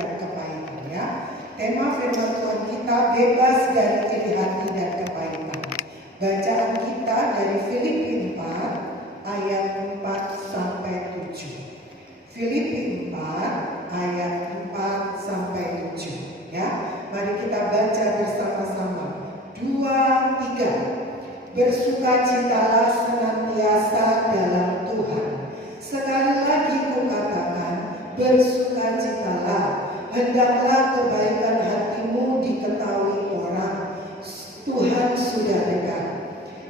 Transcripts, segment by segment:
dan kepahitan ya. Tema firman Tuhan kita bebas dari iri hati dan kepahitan. Bacaan kita dari Filipi 4 ayat 4 sampai 7. Filipi 4 ayat 4 sampai 7 ya. Mari kita baca bersama-sama. 2, 3. Bersukacitalah senantiasa dalam Tuhan. Sekali lagi kukatakan, bersukacitalah. Hendaklah kebaikan hatimu diketahui orang. Tuhan sudah dekat.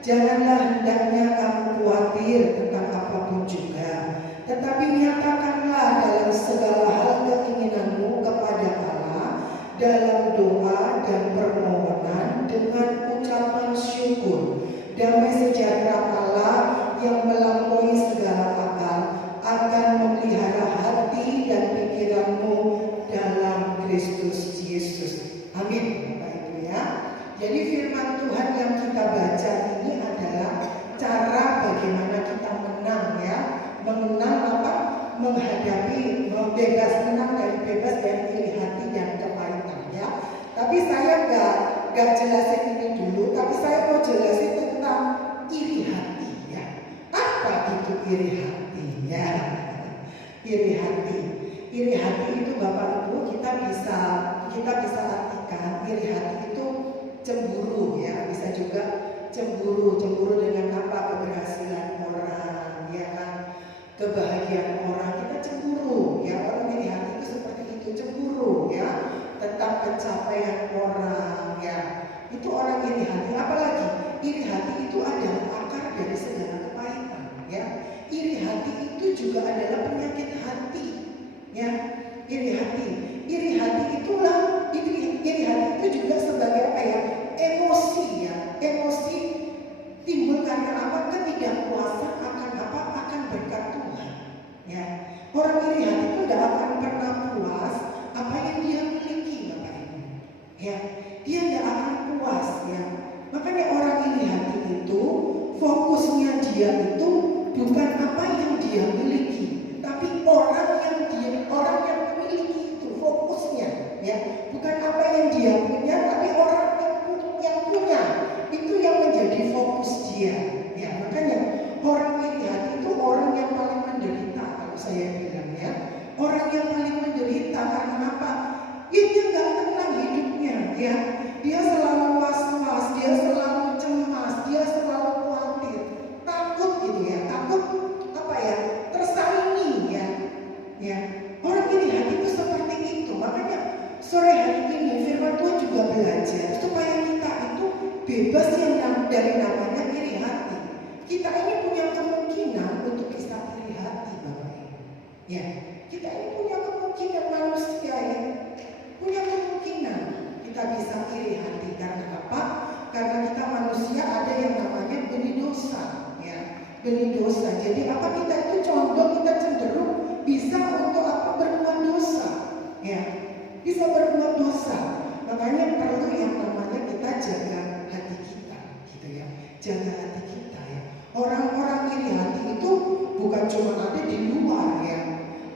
Janganlah hendaknya kamu khawatir tentang apapun juga, tetapi nyatakanlah dalam segala hal keinginanmu kepada Allah dalam doa dan permohonan dengan ucapan syukur. Damai sejahtera Allah yang melampaui segala akal akan memelihara hati dan pikiranmu dalam Kristus Yesus. Amin. Bapak Ibu ya. Jadi firman Tuhan yang kita baca ini adalah cara bagaimana kita menang ya. Mengenal apa? Menghadapi, bebas dari iri hati dan kepahitan ya. Tapi saya nggak jelasin ini dulu, tapi saya mau jelasin tentang iri hati ya. Apa itu iri hati ya? Iri hati itu Bapak Ibu kita bisa artikan iri hati itu cemburu ya, bisa juga cemburu dengan apa? Keberhasilan orang ya kan, kebahagiaan orang, kita cemburu ya. Orang iri hati itu seperti itu, cemburu ya tentang pencapaian orang ya. Itu orang iri hati. Apalagi iri hati itu adalah akar dari segala kepahitan ya. Iri hati itu juga adalah penyakit hati ya. Iri hati itulah iri hati itu juga sebagai apa ya? Emosi ya. Emosi timbul karena apa? Ketidakpuasan akan apa? Akan berkat Tuhan ya. Orang iri hati itu tidak akan pernah puas apa yang dia miliki Bapak Ibu ya. Dia tidak akan puas ya. Makanya orang iri hati itu fokusnya dia itu bukan apa yang dia miliki, tapi orang yang memiliki itu fokusnya ya. Bukan apa yang dia punya, tapi orang yang punya itu yang menjadi fokus dia ya. Makanya orang iri hati itu orang yang paling menderita kalau saya bilang ya. Orang yang paling menderita karena apa? Ya, dia nggak tenang hidupnya ya. Dia selalu was-was, dia selalu cemas, dia selalu khawatir, takut gitu ya. Takut apa ya? Tersaingi ya. Ya. Orang iri hati itu seperti itu. Makanya sore hari ini firman Tuhan juga belajar supaya kita itu bebas yang dari namanya iri hati. Kita ini punya kemungkinan untuk bisa iri hati Bapak Ibu. Ya, kita ini punya kemungkinan manusia ya. Punya kemungkinan kita bisa iri hati. Karena apa? Karena kita manusia ada yang namanya benih dosa ya. Benih dosa. Jadi apa, kita itu condong, kita cenderung bisa untuk apa? Berbuat dosa ya. Bisa berbuat dosa. Makanya perlu yang namanya kita jaga hati kita gitu ya. Jaga hati kita ya. Orang-orang iri hati itu bukan cuma ada di luar ya.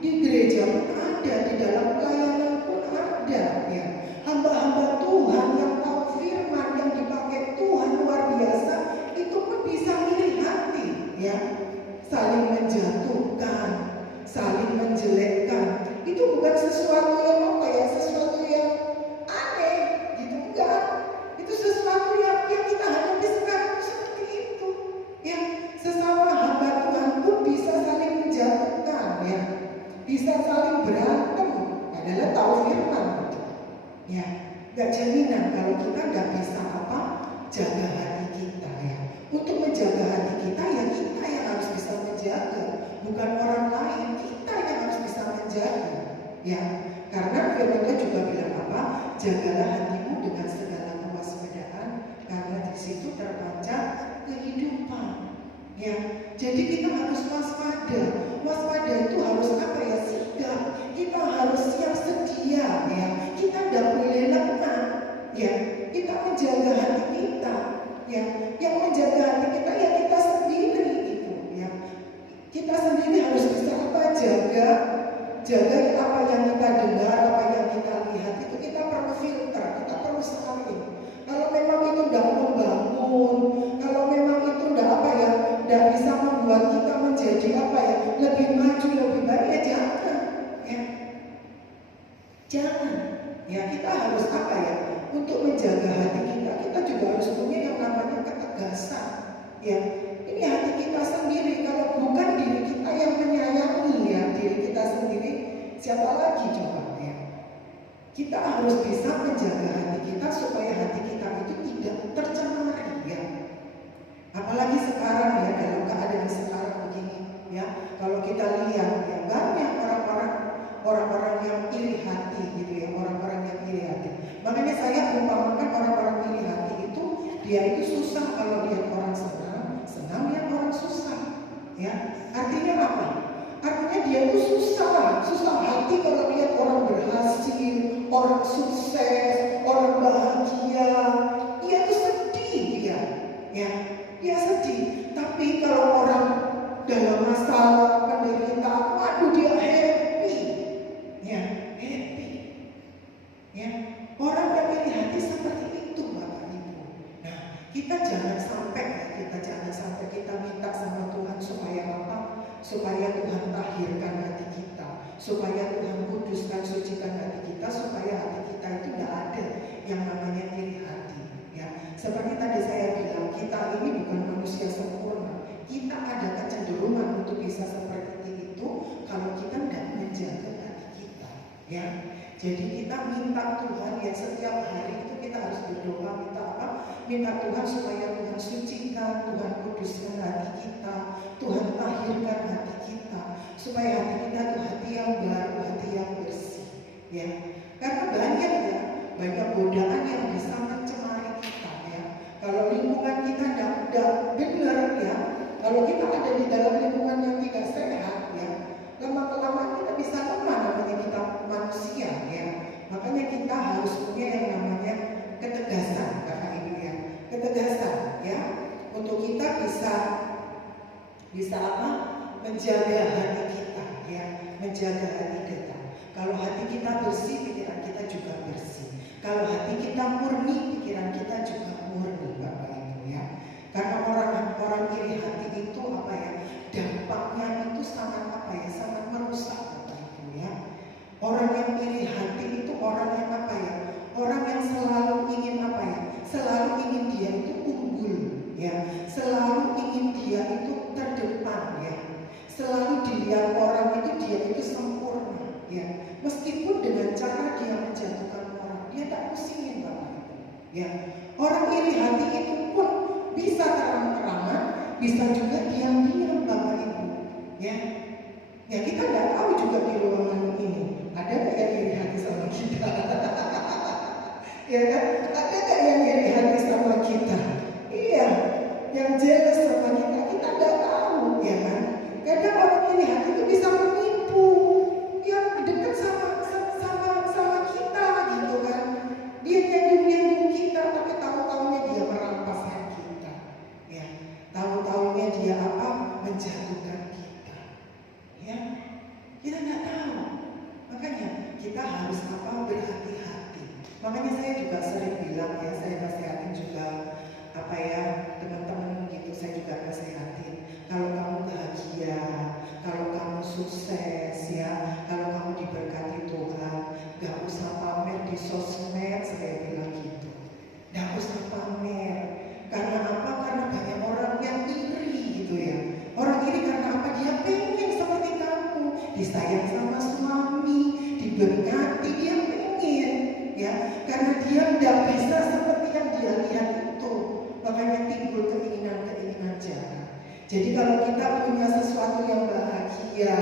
Di gereja pun ada, di dalam pelayanan pun ada ya. Hamba-hamba Tuhan yang tahu firman, yang dipakai Tuhan luar biasa, itu pun bisa iri hati ya. Saling menjatuhkan, saling menjelekkan. Itu bukan sesuatu yang apa ya, sesuatu yang aneh gitu, enggak. Itu sesuatu yang kita hadapi sekarang seperti itu ya. Sesama hamba Tuhan pun bisa saling menjatuhkan ya, bisa saling berantem adalah tahu firman ya. Gak jaminan kalau kita gak bisa apa? Jaga hati kita ya. Untuk menjaga hati kita ya kita yang harus bisa menjaga, bukan orang lain. Kita yang harus bisa menjaga ya. Karena firman Tuhan juga bilang apa? Jagalah hatimu dengan segala kewaspadaan, karena di situ terpancar kehidupan ya. Jadi kita harus waspada. Waspada itu harus apa ya? Sigap. Kita harus siap sedia ya. Kita tidak boleh lengah ya. Kita menjaga hati kita ya. Yang menjaga hati kita ya kita sendiri gitu ya. Kita sendiri harus bisa apa? Jaga apa yang kita dengar, apa yang kita lihat itu kita perlu filter, kita perlu saring. Kalau memang itu tidak membangun, kalau memang itu tidak apa ya, tidak bisa membuat kita menjadi apa ya, lebih maju, lebih baik, ya jangan, ya. Jangan, ya kita harus apa ya, untuk menjaga hati kita, kita juga harus punya yang namanya ketegasan, ya. Ini hati kita sendiri, kalau bukan diri kita yang menyayangi ya diri kita sendiri, siapa lagi coba ya? Kita harus bisa menjaga hati kita supaya hati kita itu tidak tercemari ya. Apalagi sekarang ya, dalam keadaan sekarang begini ya, kalau kita lihat ya banyak orang-orang yang iri hati gitu ya, orang-orang yang iri hati. Makanya saya umpamakan orang-orang iri hati itu, dia itu susah kalau lihat orang senang lihat orang susah ya. Artinya apa? Artinya dia itu susah hati kalau lihat orang berhasil, orang sukses, orang bahagia. Dia tuh sedih dia ya, dia sedih. Tapi kalau orang dalam masalah penderitaan, waduh dia happy ya, happy ya. Orang yang iri hati seperti itu Bapak Ibu. Nah, kita jangan sampai kita minta sama Tuhan supaya apa? Supaya Tuhan tahirkan hati kita, supaya Tuhan kuduskan, sucikan hati kita, supaya hati kita itu tidak ada yang namanya iri hati ya. Seperti tadi saya bilang, kita ini bukan manusia sempurna. Kita ada kecenderungan untuk bisa seperti itu kalau kita tidak menjaga hati kita ya. Jadi kita minta Tuhan ya, setiap hari itu kita harus berdoa, minta apa? Minta Tuhan supaya Tuhan sucikan, Tuhan kuduskan hati kita, Tuhan tahirkan hati kita, supaya hati kita itu hati yang baru, hati yang bersih ya. Karena banyak ya, banyak godaan yang bisa mencemari kita ya. Kalau lingkungan kita tidak benar ya, kalau kita ada di dalam lingkungan yang tidak sehat ya, lama-kelamaan kita bisa lemah, namanya kita manusia ya. Makanya kita harus punya yang namanya ketegasan Bapak Ibu ya, ketegasan ya, untuk kita bisa apa? Menjaga hati kita ya, menjaga hati kita. Kalau hati kita bersih, pikiran kita juga bersih. Kalau hati kita murni, pikiran kita juga murni Bapak Ibu ya. Karena orang iri hati itu apa ya, dampaknya itu sangat apa ya, sangat merusak Bapak Ibu ya. Orang yang iri hati itu orang yang apa ya, orang yang selalu ingin apa ya, selalu ingin dia itu unggul ya, selalu ingin dia itu terdepan ya, selalu dilihat orang itu dia itu sempurna ya. Meskipun dengan cara dia menjatuhkan orang, dia tak pusingin Bapak Ibu ya. Orang iri hati itu pun bisa terang-terangan, bisa juga diam-diam Bapak Ibu ya. Ya kita nggak tahu juga di ruangan ini ada nggak yang iri hati sama kita ya kan? Ada nggak yang iri hati sama kita? Iya, yang jealous sama kita, kita nggak tahu ya kan? Kadang orang iri hati itu bisa menipu yang dekat sama kita gitu kan. Dia nyanyi kita, tapi tahu-tahunya dia merampaskan kita ya. Tahu-tahunya dia apa? Menjatuhkan kita ya. Kita nggak tahu. Makanya kita harus apa? Berhati-hati. Makanya saya juga sering bilang ya, saya nasihatin juga apa ya, teman-teman gitu, saya juga nasihatin. Kalau kamu bahagia, kalau kamu sukses ya, kalau kamu diberkati Tuhan, gak usah pamer di sosmed, saya bilang gitu. Gak usah pamer. Karena apa? Karena banyak orang yang iri gitu ya. Orang iri karena apa? Dia pengen seperti kamu, disayang sama suami, diberkati, dia pengen ya. Karena dia tidak bisa seperti yang dia lihat itu, makanya timbul keinginan jahat. Jadi kalau kita punya sesuatu yang bahagia,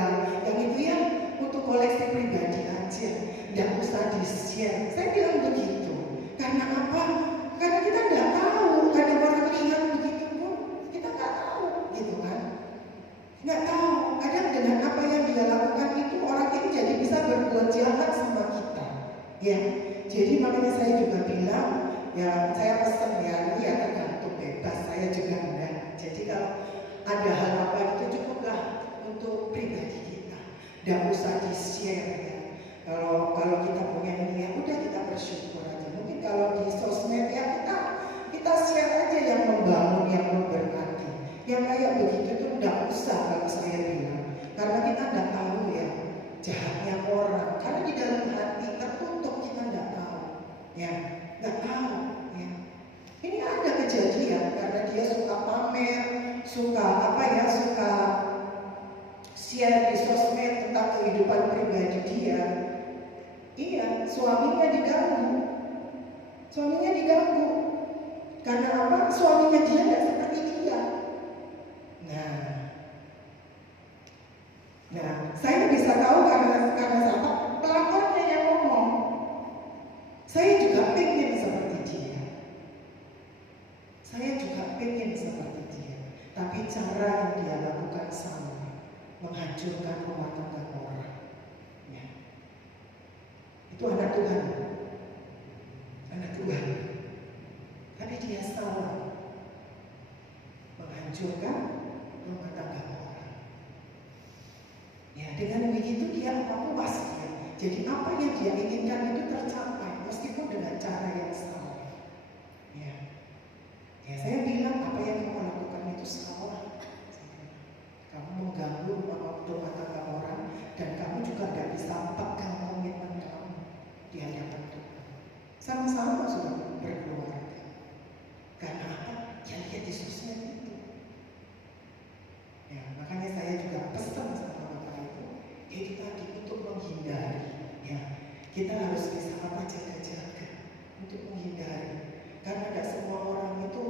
yang itu ya untuk koleksi pribadi aja, tidak usah di-share. Saya bilang begitu. Karena apa? Karena kita tidak tahu. Kadang orang lihat begitu pun kita nggak tahu, gitu kan? Nggak tahu. Kadang dengan apa yang dia lakukan itu orang itu jadi bisa berbuat jahat sama kita, ya. Jadi makanya saya juga bilang, ya saya pesan ya, ini ya tergantung bebas. Saya juga enggak. Jadi kalau ada hal apa itu cukuplah untuk pribadi kita, tidak usah di-share ya. di dalam hati tertutup, kita nggak tahu, ya, nggak tahu, ya. Ini ada kejadian karena dia suka pamer, suka suka share di sosmed tentang kehidupan pribadi dia. Iya, suaminya diganggu. Karena apa? Suaminya dia tidak seperti dia. Nah, saya bisa tahu karena siapa? Pelapornya yang ngomong. Saya juga pengen seperti dia. Tapi cara yang dia lakukan sama, menghancurkan rumah tangga orang. Ya. Itu anak Tuhan. Tapi dia salah menghancurkan rumah tangga orang. Ya, dengan begitu dia puas ya. Jadi apa yang dia inginkan itu tercapai meskipun dengan cara yang salah. Ya, saya bilang apa yang kamu lakukan itu salah. Kamu mengganggu rumah tangga orang dan kamu juga tidak bisa pegang komitmen kamu di hadapan Tuhan. Sama-sama sudah berkeluarga. Karena apa? Ya lihat di sosmed itu. Ya, makanya saya juga pesan sama Bapak Ibu, itu tadi untuk menghindari. Ya, kita harus bisa jaga-jaga untuk menghindari. Karena tidak semua orang itu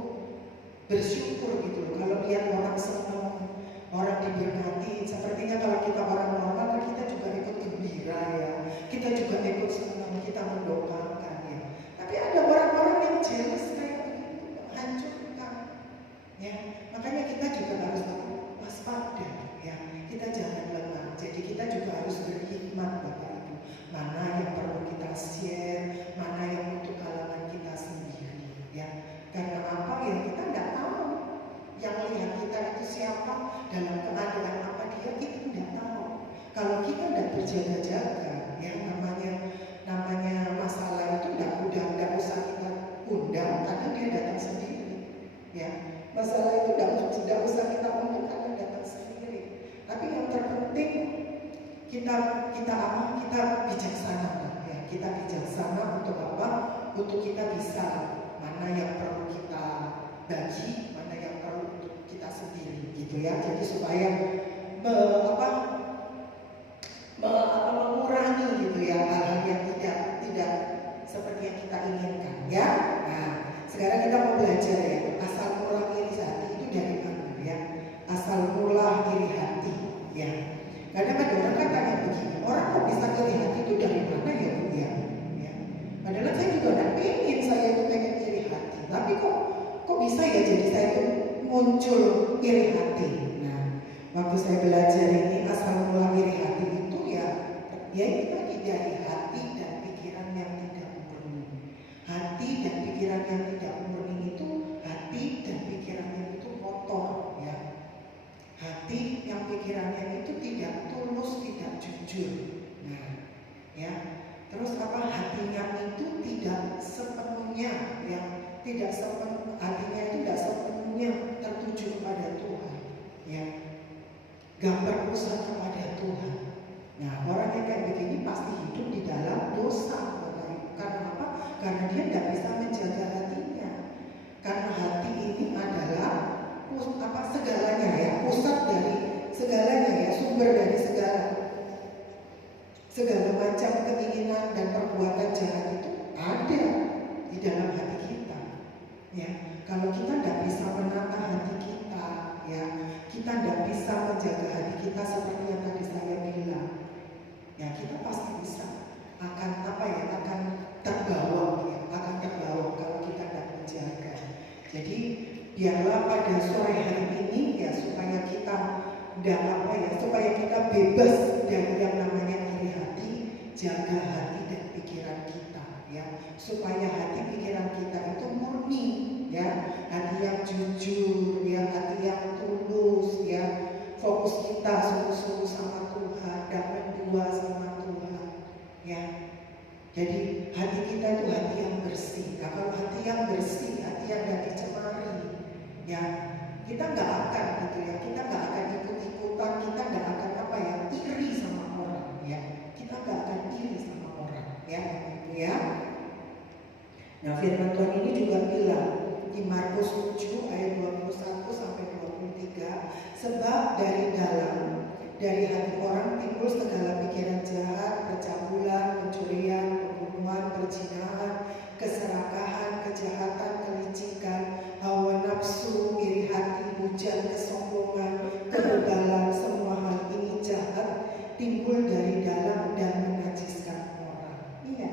bersyukur gitu. Kalau lihat orang senang, orang diberkati, sepertinya kalau kita orang normal, kita juga ikut gembira ya. Kita juga ikut senang, kita mendoakan ya. Tapi ada orang-orang yang jealous kayak begitu, hancurkan. Ya, makanya kita juga harus waspada ya. Kita jangan lengah. Jadi kita juga harus berhikmat Bapak Ibu. Mana yang perlu kita share, mana yang untuk kalangan kita sendiri ya. Karena apa ya, kita tidak tahu yang lihat kita itu siapa, dalam keadaan apa dia, kita tidak tahu. Kalau kita tidak berjaga-jaga ya, namanya masalah itu tidak usah kita undang karena dia datang sendiri ya. Masalah itu tidak usah kita undang karena datang sendiri. Tapi yang terpenting kita bijaksana ya. Kita bijaksana untuk apa? Untuk kita bisa mana yang perlu kita bagi, mana yang perlu untuk kita sendiri gitu ya. Jadi supaya mengurangi gitu ya hal-hal yang tidak seperti yang kita inginkan ya. Nah, sekarang kita mau belajar ya, asal mula iri hati itu dari mana ya? Asal mula iri hati ya. Kadang ada orang kan tanya begini, orang kok bisa iri hati itu dari mana ya Bu ya? Padahal saya juga tidak pengen, saya itu pengen iri hati. Tapi kok bisa ya jadi saya itu muncul iri hati. Nah, waktu saya belajar ini asal mula iri hati itu ya itu tadi dari hati dan pikiran yang tidak murni. Hati dan pikiran yang tidak murni itu, hati dan pikirannya itu kotor ya. Hati yang pikirannya itu tidak tulus, tidak jujur. Nah, ya. Terus apa, hatinya itu tidak sepenuhnya hatinya itu tidak sepenuhnya tertuju kepada Tuhan ya, gak berpusat kepada Tuhan. Nah, orang yang kayak begini pasti hidup di dalam dosa. Karena apa? Karena dia tidak bisa menjaga hatinya. Karena hati ini adalah segalanya ya, pusat dari segalanya ya, sumber dari segala macam keinginan dan perbuatan jahat itu ada di dalam hati kita ya. Kalau kita tidak bisa menata hati kita ya, kita tidak bisa menjaga hati kita seperti yang tadi saya bilang ya, kita pasti bisa akan terbawa kalau kita tidak menjaga. Jadi biarlah pada sore hari ini ya, supaya kita supaya kita bebas dari yang namanya iri hati, jaga hati dan pikiran kita ya, supaya hati pikiran kita itu murni ya, hati yang jujur ya, hati yang tulus ya, fokus kita sungguh-sungguh sama Tuhan dan mendua sama Tuhan ya. Jadi hati kita itu hati yang bersih. Nah, kalau hati yang bersih, hati yang tidak dicemari ya, kita nggak akan gitu ya, kita nggak akan ikut-ikutan, kita nggak akan iri sama orang ya, kita nggak akan iri sama ya Ibu ya. Nah firman Tuhan ini juga bilang di Markus 7 ayat 21 sampai 23, sebab dari hati orang timbul segala pikiran jahat, percabulan, pencurian, pembunuhan, perzinahan, keserakahan, kejahatan, kelicikan, hawa nafsu, iri hati, hujat, kesombongan, kebebalan. Semua hal ini jahat, timbul dari dalam dan menajiskan orang. Iya,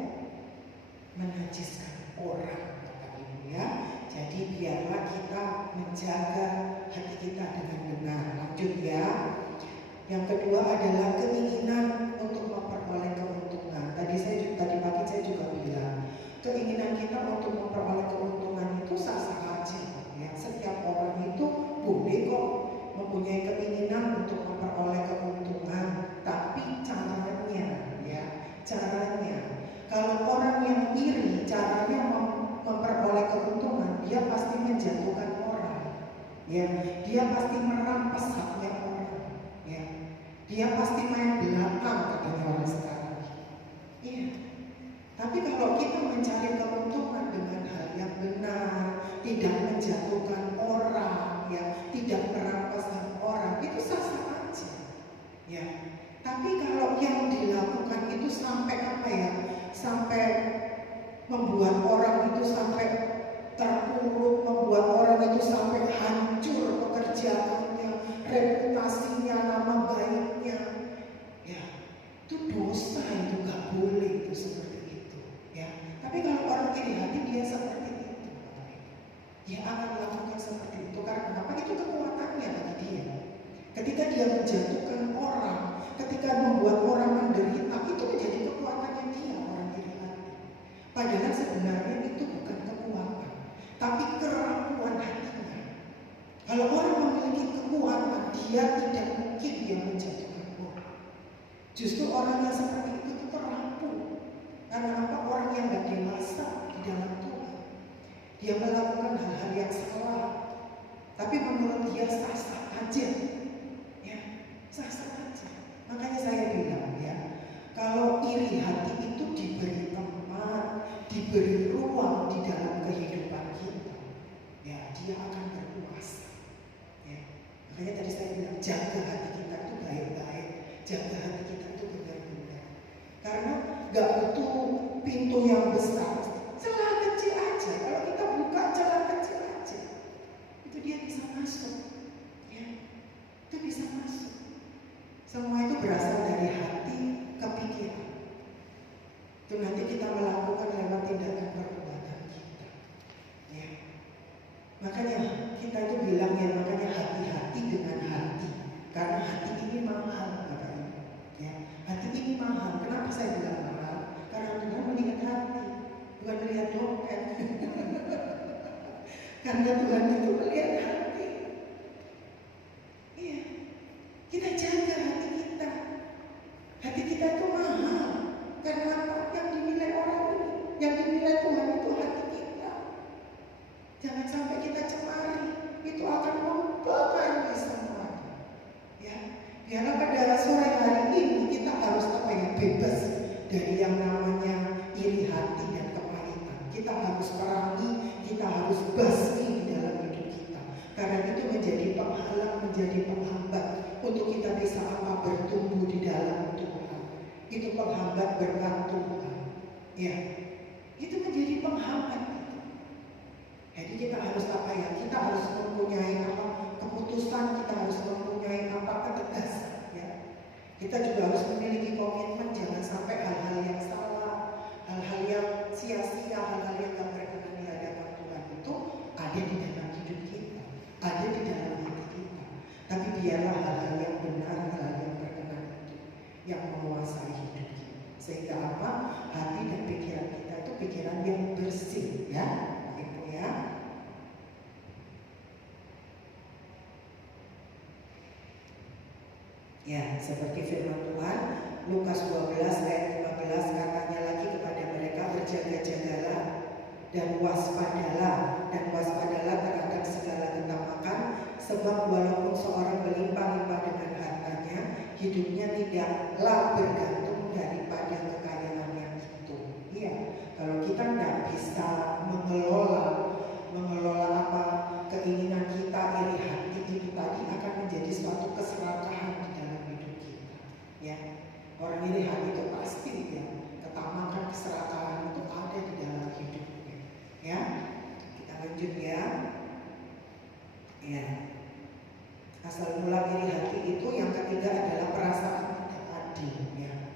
menajiskan orang, Bapak Ibu ya. Jadi biarlah kita menjaga hati kita dengan benar. Lanjut ya. Yang kedua adalah keinginan untuk memperoleh keuntungan. Tadi pagi saya juga bilang, keinginan kita untuk memperoleh keuntungan itu sah-sah aja. Ya, setiap orang itu boleh kok mempunyai keinginan untuk memperoleh keuntungan, tapi caranya, ya, caranya. Kalau orang yang iri, caranya memperoleh keuntungan, dia pasti menjatuhkan orang. Ya, dia pasti merampas haknya orang. Ya, dia pasti main belakang katanya orang sekarang. Iya. Tapi kalau kita mencari keuntungan dengan hal yang benar, tidak menjatuhkan orang, ya, tidak merampas hak orang, itu sah-sah aja. Ya. Tapi kalau yang dilakukan itu sampai apa ya? Sampai membuat orang itu sampai terpuruk, membuat orang itu sampai hancur pekerjaannya, reputasinya, nama baiknya, ya itu dosa, itu gak boleh itu seperti itu, ya. Tapi kalau orang iri hati dia seperti itu, dia akan melakukan seperti itu karena apa? Itu kekuatannya bagi dia. Ketika dia menjatuhkan orang, ketika membuat orang menderita, itu menjadi kekuatannya dia, orang iri hati. Padahal sebenarnya itu bukan kekuatan, tapi kerampuan hatinya. Kalau orang memiliki kekuatan, dia tidak mungkin dia menjatuhkan orang. Justru orang yang seperti itu terampuh. Karena apa? Orang yang gak dewasa di dalam Tuhan. Dia melakukan hal-hal yang salah, tapi menurut dia sah-sah aja. Ya, sah-sah aja. Makanya saya bilang ya, kalau iri hati itu diberi tempat, diberi ruang di dalam kehidupan kita, ya dia akan berkuasa. Ya. Makanya tadi saya bilang jaga hati kita itu baik-baik, jaga hati kita itu benar-benar. Karena gak butuh pintu yang besar, celah kecil aja. Kalau kita buka celah kecil aja, itu dia bisa masuk. Ya, itu bisa masuk. Semua itu berasal dari hati ke pikiran. Itu nanti kita melakukan lewat tindakan perbuatan kita. Ya. Makanya kita itu bilang ya, makanya hati-hati dengan hati. Karena hati ini mahal, Bapak Ibu. Ya, hati ini mahal. Kenapa saya bilang mahal? Karena Tuhan melihat hati, bukan melihat dompet. Karena Tuhan itu melihat hati. Iya, kita jaga hati kita. Hati kita itu mahal. Karena apa? Yang dinilai orang ini, yang dinilai Tuhan itu hati kita. Jangan sampai kita cemari, itu akan mempengaruhi semua. Ya, biarlah pada sore hari ini kita harus apa ya, bebas dari yang namanya iri hati dan kepahitan. Kita harus perangi, kita harus basmi di dalam hidup kita. Karena itu menjadi penghalang, menjadi penghambat untuk kita bisa apa, bertumbuh di dalam Tuhan. Itu penghambat berkat Tuhan. Ya, itu menjadi penghambat. Jadi kita harus apa ya? Kita harus mempunyai apa? Keputusan, kita harus mempunyai apa? Ketegasan. Ya. Kita juga harus memiliki komitmen, jangan sampai hal-hal yang salah, hal-hal yang sia-sia, hal-hal yang gak berkenan di hadapan Tuhan itu ada di dalam hidup kita, ada di dalam hati kita. Tapi biarlah hal-hal yang benar, hal-hal yang berkenan itu yang menguasai hidup kita. Sehingga apa? Hati dan pikiran kita itu pikiran yang bersih, ya. Ya, seperti firman Tuhan Lukas 12 ayat 15, katanya lagi kepada mereka, berjaga-jagalah dan waspadalah terhadap segala ketamakan, sebab walaupun seorang berlimpah-limpah dengan hartanya, hidupnya tidaklah bergantung daripada kekayaan yang itu. Lanjut ya. Ya. Asal mula iri hati itu yang ketiga adalah perasaan tidak adil ya.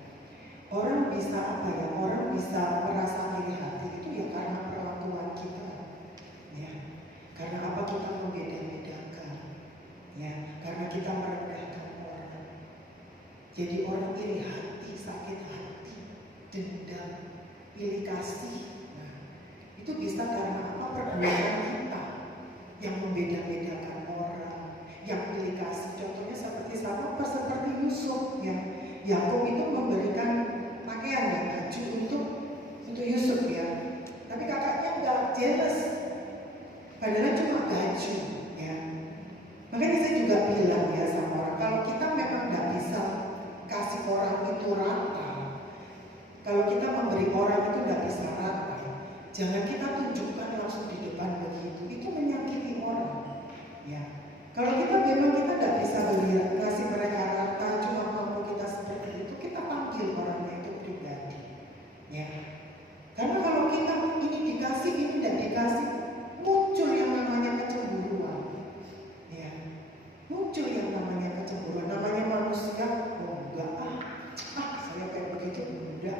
Orang bisa apa ya? Orang bisa merasa iri hati itu ya karena perlakuan kita. Ya. Karena apa kita membeda-bedakan. Ya, karena kita merendahkan orang. Jadi orang iri hati, sakit hati, dendam, pilih kasih. Nah, itu bisa karena apa? Perbuatan kita yang membeda-bedakan orang, yang pilih kasih. Contohnya seperti seperti Yusuf ya. Yakub itu memberikan pakaian dan baju untuk Yusuf ya. Tapi kakaknya enggak jealous. Padahal cuma baju ya. Makanya saya juga bilang ya sama orang, kalau kita memang nggak bisa kasih orang itu rata, kalau kita memberi orang itu nggak bisa rata, jangan kita tunjukkan langsung di depan begitu, itu menyakiti orang. Ya, kalau kita memang kita nggak bisa kasih mereka rata, cuma mampu kita seperti itu, kita panggil orangnya itu pribadi. Ya, karena kalau kita ini dikasih, ini tidak dikasih, muncul yang namanya kecemburuan. Ya, muncul yang namanya kecemburuan. Namanya manusia, oh enggak saya kayak begitu enggak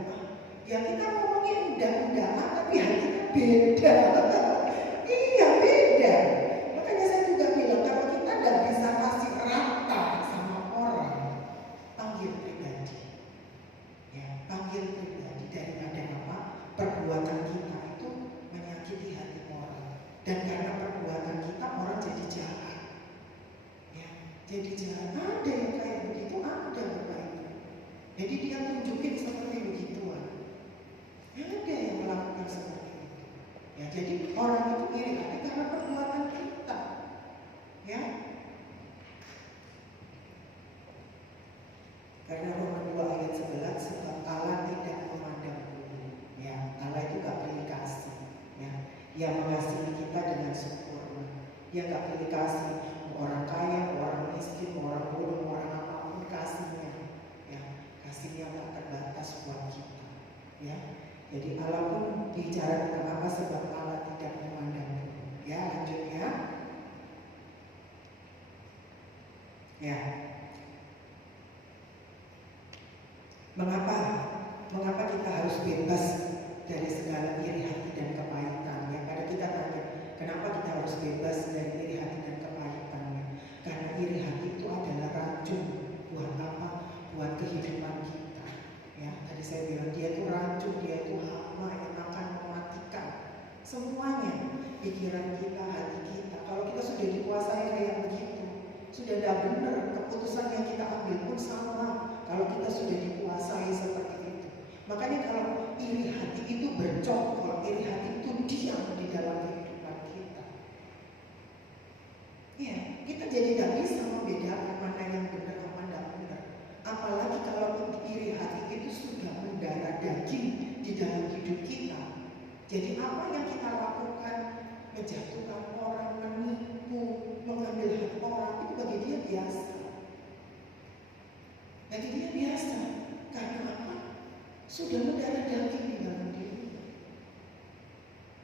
ya kita ngomongnya enggak tapi hatinya beda. Iya beda. Makanya saya juga bilang kalau kita enggak bisa kasih rata sama orang, panggil pribadi. Ya, panggil pribadi daripada apa? Perbuatan kita itu menyakiti hati orang. Dan karena perbuatan kita orang jadi jahat. Ya, jadi jahat. Ada yang kayak begitu, ada Bapak Ibu. Jadi dia tunjukin seperti begituan. Ada yang melakukan seperti itu. Ya, jadi orang itu iri hati karena perbuatan kita. Ya. Karena Roma 2 ayat 11 sebab Allah tidak memandang bulu. Ya, Allah itu gak pilih kasih. Ya, Dia mengasihi kita dengan sempurna. Dia gak pilih kasih orang kaya, orang miskin, orang bodoh, orang apapun kasihnya. Ya, kasihnya tak terbatas buat kita. Ya, jadi Allah pun bicara tentang apa sebab Allah tidak memandang bulu. Ya, lanjut ya. Ya. Mengapa kita harus bebas dari segala iri hati dan kepahitan? Ya, kadang kita tanya, kenapa kita harus bebas dari iri hati dan kepahitannya? Karena iri hati itu adalah racun buat apa? Buat kehidupan kita. Ya, tadi saya bilang dia itu racun, dia itu hama yang akan mematikan semuanya, pikiran kita, hati kita. Kalau kita sudah dikuasai kayak begitu, sudah tidak benar, keputusan yang kita ambil pun sama. Kalau kita sudah dikuasai seperti itu, makanya kalau iri hati itu bercokol, iri hati itu diam di dalam kehidupan kita. Ya, kita jadi tidak bisa membedakan mana yang benar, mana yang benar. Apalagi kalau iri hati itu sudah mendarah daging di dalam hidup kita. Jadi apa yang kita lakukan, menjatuhkan orang, menipu, mengambil hak orang, itu bagi dia biasa. Bagi dia biasa. Karena apa? Sudah mendarah daging di dalam dirinya.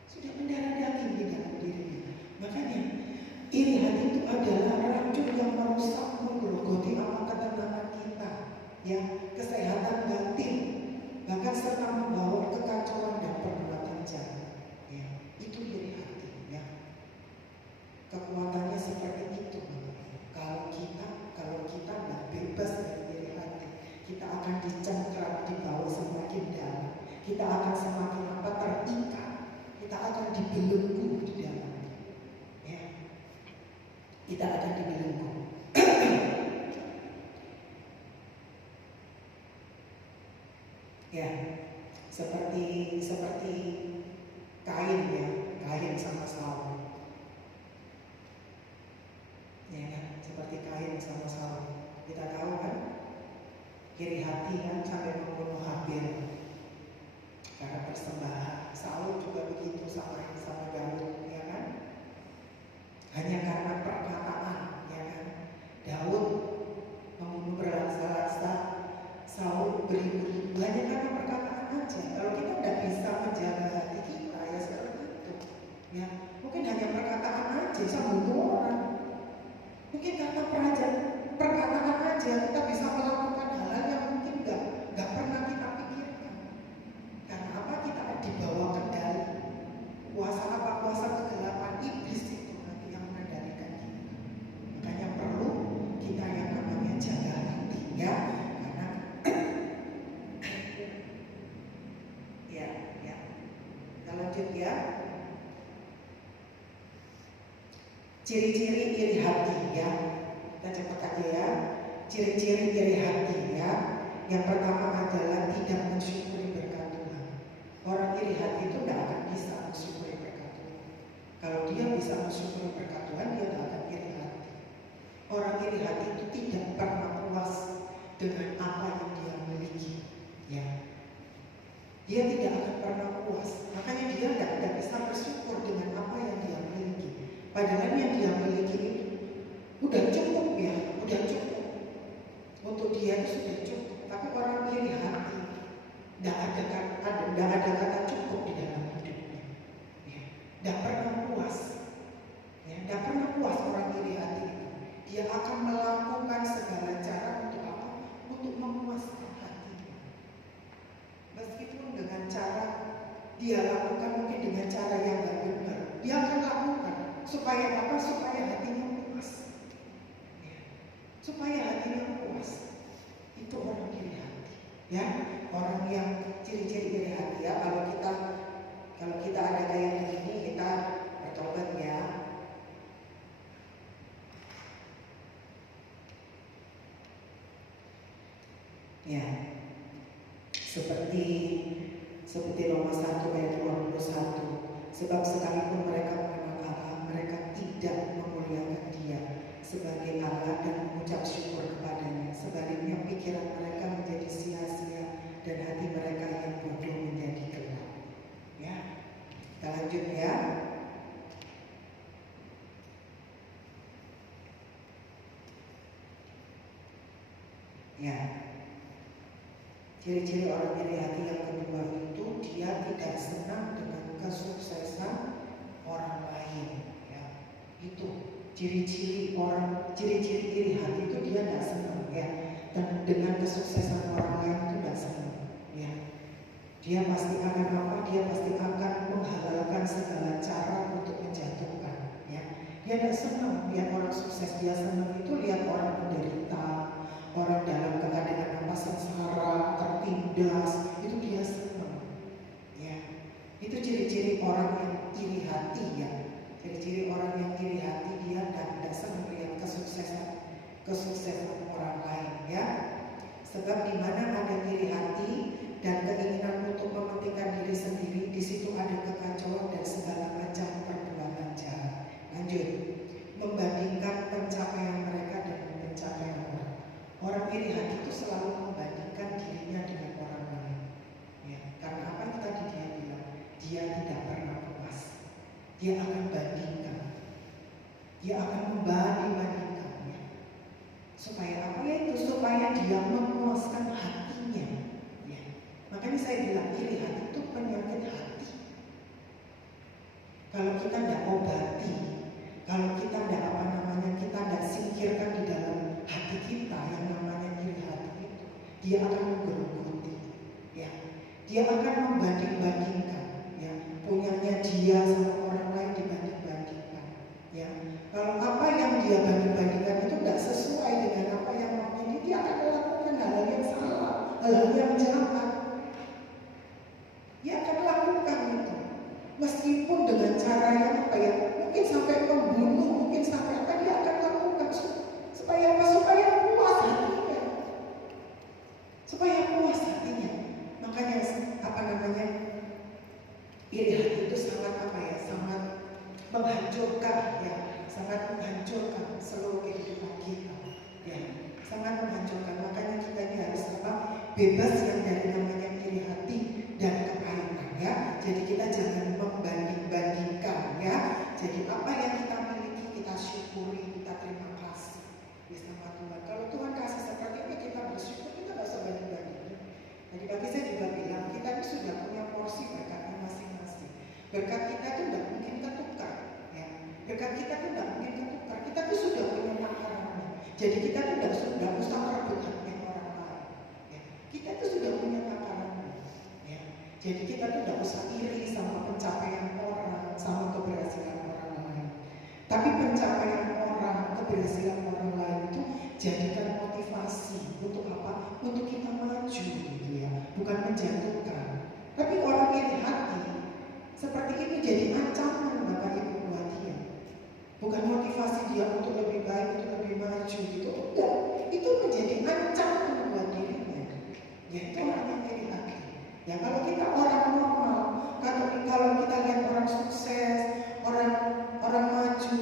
Sudah mendarah daging di dalam dirinya. Makanya iri hati itu adalah racun yang merusak, menggerogoti apa ketenangan kita, ya, kesehatan batin, bahkan serta membawa kekacauan dan perbuatan jahat. Ya, itu iri hati. Ya, kekuatannya seperti itu. Kalau kita nggak bebas dari iri hati, kita akan dicengkram di bawah semakin dalam. Kita akan semakin terikat. Kita akan dibelenggu di dalam. Ya, kita akan dibelenggu. Ya, seperti Kain ya, Kain sama Saul. Ya kan, seperti Kain sama Saul. Kita tahu kan, iri hati kan sampai membunuh Habil karena persembahan. Saul juga begitu sama Daud, ya kan? Hanya karena perkataan, ya kan? Daud membunuh berlaksa-laksa, Saul beribu-ribu, hanya karena perkataan aja. Kalau kita tidak bisa menjaga hati kita, ya seperti itu. Ya, mungkin hanya perkataan aja, sambung orang. Mungkin karena perkataan aja kita bisa melakukan hal-hal yang mungkin nggak pernah kita pikirkan. Karena apa? Kita dibawa kendali. Kuasa apa? Kuasa kegelapan iblis itu nanti yang mengendalikan kita. Makanya perlu kita yang namanya jaga hati, ya. Karena ya. Kita lanjut ya. Ciri-ciri iri hati, ya. Kita cepat aja ya. Ciri-ciri iri hati, ya. Yang pertama adalah tidak mensyukuri berkat Tuhan. Orang iri hati itu tidak akan bisa mensyukuri berkat Tuhan. Kalau dia bisa mensyukuri berkat Tuhan, dia tidak akan iri hati. Orang iri hati itu tidak pernah puas dengan apa yang dia miliki, ya. Dia tidak akan pernah puas. Makanya dia tidak bisa bersyukur dengan apa yang dia miliki. Padahal yang dia miliki itu udah cukup, ya, udah cukup. Untuk dia itu sudah cukup. Tapi orang iri hati tidak ada kata cukup di dalam hidupnya. Ya, tidak pernah puas. Ya, tidak pernah puas orang iri hati itu. Dia akan melakukan segala cara untuk apa? Untuk memuaskan hatinya. Meskipun dengan cara dia lakukan mungkin dengan cara yang tidak benar, dia akan lakukan. Supaya apa? Supaya hatinya puas, ya. Supaya hatinya puas. Itu orang iri hati, ya. Orang yang ciri-ciri iri hati, ya. Kalau kita ada kayak begini, kita bertobat, ya. Ya. Seperti Roma 1 ayat 21. Sebab sekalipun mereka mengenal Allah, mereka tidak memuliakan Dia sebagai Allah dan mengucap syukur kepadanya. Sebaliknya pikiran mereka menjadi sia-sia dan hati mereka yang bodoh menjadi gelap. Ya, kita lanjut ya. Ya, ciri-ciri orang iri hati yang kedua itu dia tidak senang dengan kesuksesan orang lain, ya. Itu ciri-ciri iri hati itu dia tidak senang, ya. Dan dengan kesuksesan orang lain itu tidak senang, ya. Dia pasti akan apa? Dia pasti akan menghalalkan segala cara untuk menjatuhkan, ya. Dia tidak senang lihat orang sukses. Dia senang itu lihat orang menderita, orang dalam keadaan apa, sengsara, tertindas, itu dia senang, ya. Itu ciri-ciri orang yang iri hati, ya. Ciri-ciri orang yang iri hati, dia tidak senang melihat kesuksesan orang lain, ya. Sebab di mana ada iri hati dan keinginan untuk mementingkan diri sendiri, di situ ada kekacauan dan segala macam perbuatan jahat. Lanjut, membandingkan pencapaian mereka dengan pencapaian orang. Orang iri hati itu selalu membandingkan dirinya dengan orang lain, ya. Karena apa yang tadi dia bilang, dia tidak pernah puas. Dia akan bandingkan, dia akan membanding-bandingkan, ya. Supaya apa? Ya itu, supaya dia memuaskan hatinya, ya. Makanya saya bilang iri hati itu penyakit hati. Kalau kita tidak obati, kalau kita tidak kita tidak singkirkan di dalam hati kita yang namanya iri hati itu, dia akan menggerogoti, ya. Dia akan membanding-bandingkan, ya. Punyanya dia sama orang lain dibanding-bandingkan, ya. Kalau apa yang dia banding-bandingkan itu tidak sesuai dengan apa yang maunya, dia akan melakukan hal-hal yang salah, hal-hal yang jahat. Dia akan lakukan itu, meskipun dengan cara yang apa, ya, mungkin sampai membunuh, mungkin sampai apa, dia akan lakukan supaya apa? Supaya puas hatinya, supaya puas hatinya. Makanya apa namanya, iri hati itu sangat apa, ya, sangat menghancurkan, ya, sangat menghancurkan seluruh kehidupan kita, ya, sangat menghancurkan. Makanya kita ini harus apa? Bebas yang dari namanya iri hati dan kepahitan, ya. Jadi kita jangan membanding-bandingkan, ya. Jadi apa yang kita miliki kita syukuri, kita terima kasih sama Tuhan. Kalau Tuhan kasih seperti ini kita bersyukur, kita nggak usah banding-bandingin. Tadi pagi saya juga bilang kita ini sudah punya porsi berkatnya masing-masing. Berkat kita itu tidak mungkin ketukar, ya. Jadi kita tuh tidak usah iri sama pencapaian orang, sama keberhasilan orang lain. Tapi pencapaian orang, keberhasilan orang lain itu jadikan motivasi untuk apa? Untuk kita maju gitu ya, bukan menjatuhkan. Tapi orang iri hati seperti ini jadi ancaman Bapak Ibu buat dia. Bukan motivasi dia untuk lebih baik, untuk lebih maju gitu. Enggak, itu menjadi ancaman buat dirinya. Yaitu orang yang iri hati. Ya kalau kita orang normal, kalau kita lihat orang sukses, orang maju,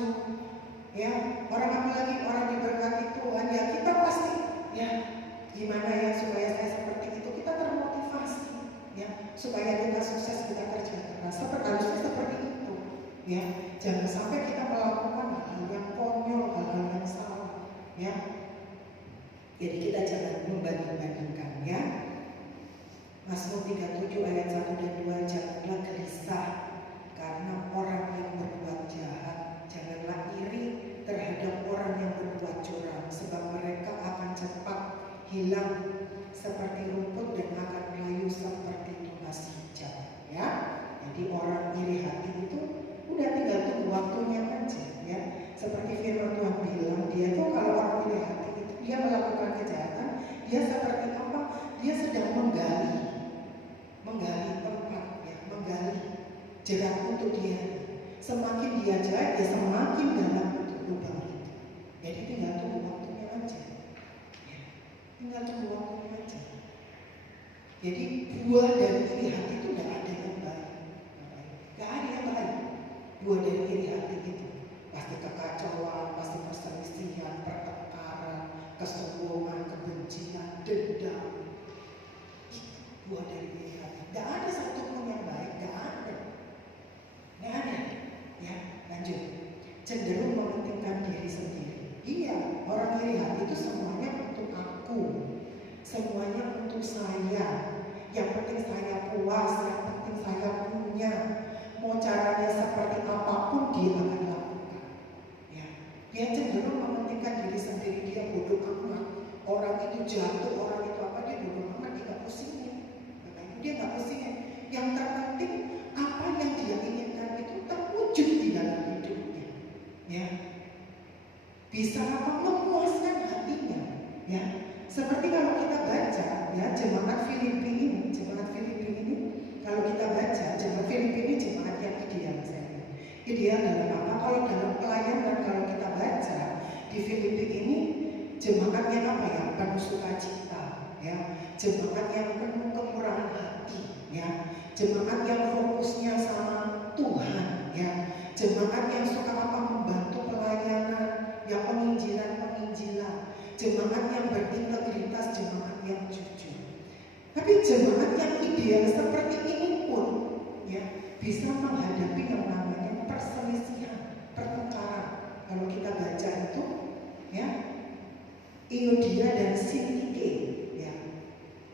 ya orang apalagi orang diberkati Tuhan, ya kita pasti ya gimana ya supaya saya seperti itu, kita termotivasi ya supaya kita sukses, kita kerja keras. Harusnya seperti itu ya. Jangan sampai kita melakukan hal yang konyol, hal-hal yang salah ya. Jadi kita jangan membanding-bandingkan ya. Mazmur 37 ayat 1 dan 2, janganlah gelisah karena orang yang berbuat jahat, janganlah iri terhadap orang yang berbuat curang, sebab mereka akan cepat hilang seperti rumput dan akan layu seperti tunas hijau ya. Jadi orang iri hati itu udah tinggal tunggu waktunya aja ya. Seperti firman Tuhan bilang, dia tuh kalau orang iri hati itu dia melakukan kejahatan, dia seperti apa? Dia sedang menggali tempat ya, menggali jerat untuk dia. Semakin dia jahat, ya semakin dalam untuk lubang itu. Jadi tinggal tunggu waktunya aja ya. Tinggal tunggu waktunya aja. Jadi buah dari iri hati itu gak ada yang baik. Gak ada yang baik. Buah dari iri hati itu pasti kekacauan, pasti perselisihan, pertengkaran, kesombongan, kebencian, dendam. Buah dari iri hati. Gak ada satupun yang baik, gak ada. Gak ada. Ya, lanjut. Cenderung mementingkan diri sendiri. Iya, orang iri hati itu semuanya untuk aku, semuanya untuk saya. Yang penting saya puas, yang penting saya punya. Mau caranya seperti apapun dia akan lakukan. Ya, dia cenderung mementingkan diri sendiri. Dia bodoh amat. Orang itu jatuh, orang itu apa, dia bodoh amat, dia gak pusingin. Dia gak pusingin. Yang terpenting apa yang dia inginkan itu terwujud di dalam hidupnya. Ya, bisa apa? Memuaskan hatinya. Ya, seperti kalau kita baca ya jemaat Filipi ini, kalau kita baca jemaat Filipi ini jemaat yang ideal saya. Ideal dalam apa? Kalau dalam pelayanan, kalau kita baca di Filipi ini jemaat yang apa ya? Penuh sukacita, ya. Jemaat yang penuh kemurahan hati, ya. Jemaat yang fokusnya sama Tuhan, ya. Jemaat yang suka apa? Membantu pelayanan, yang penginjilan. Jemaat yang berintegritas, jemaat yang jujur. Tapi jemaat yang ideal seperti ini pun ya bisa menghadapi yang namanya perselisihan, pertengkaran. Kalau kita baca itu ya, Iodia dan Sintike ya.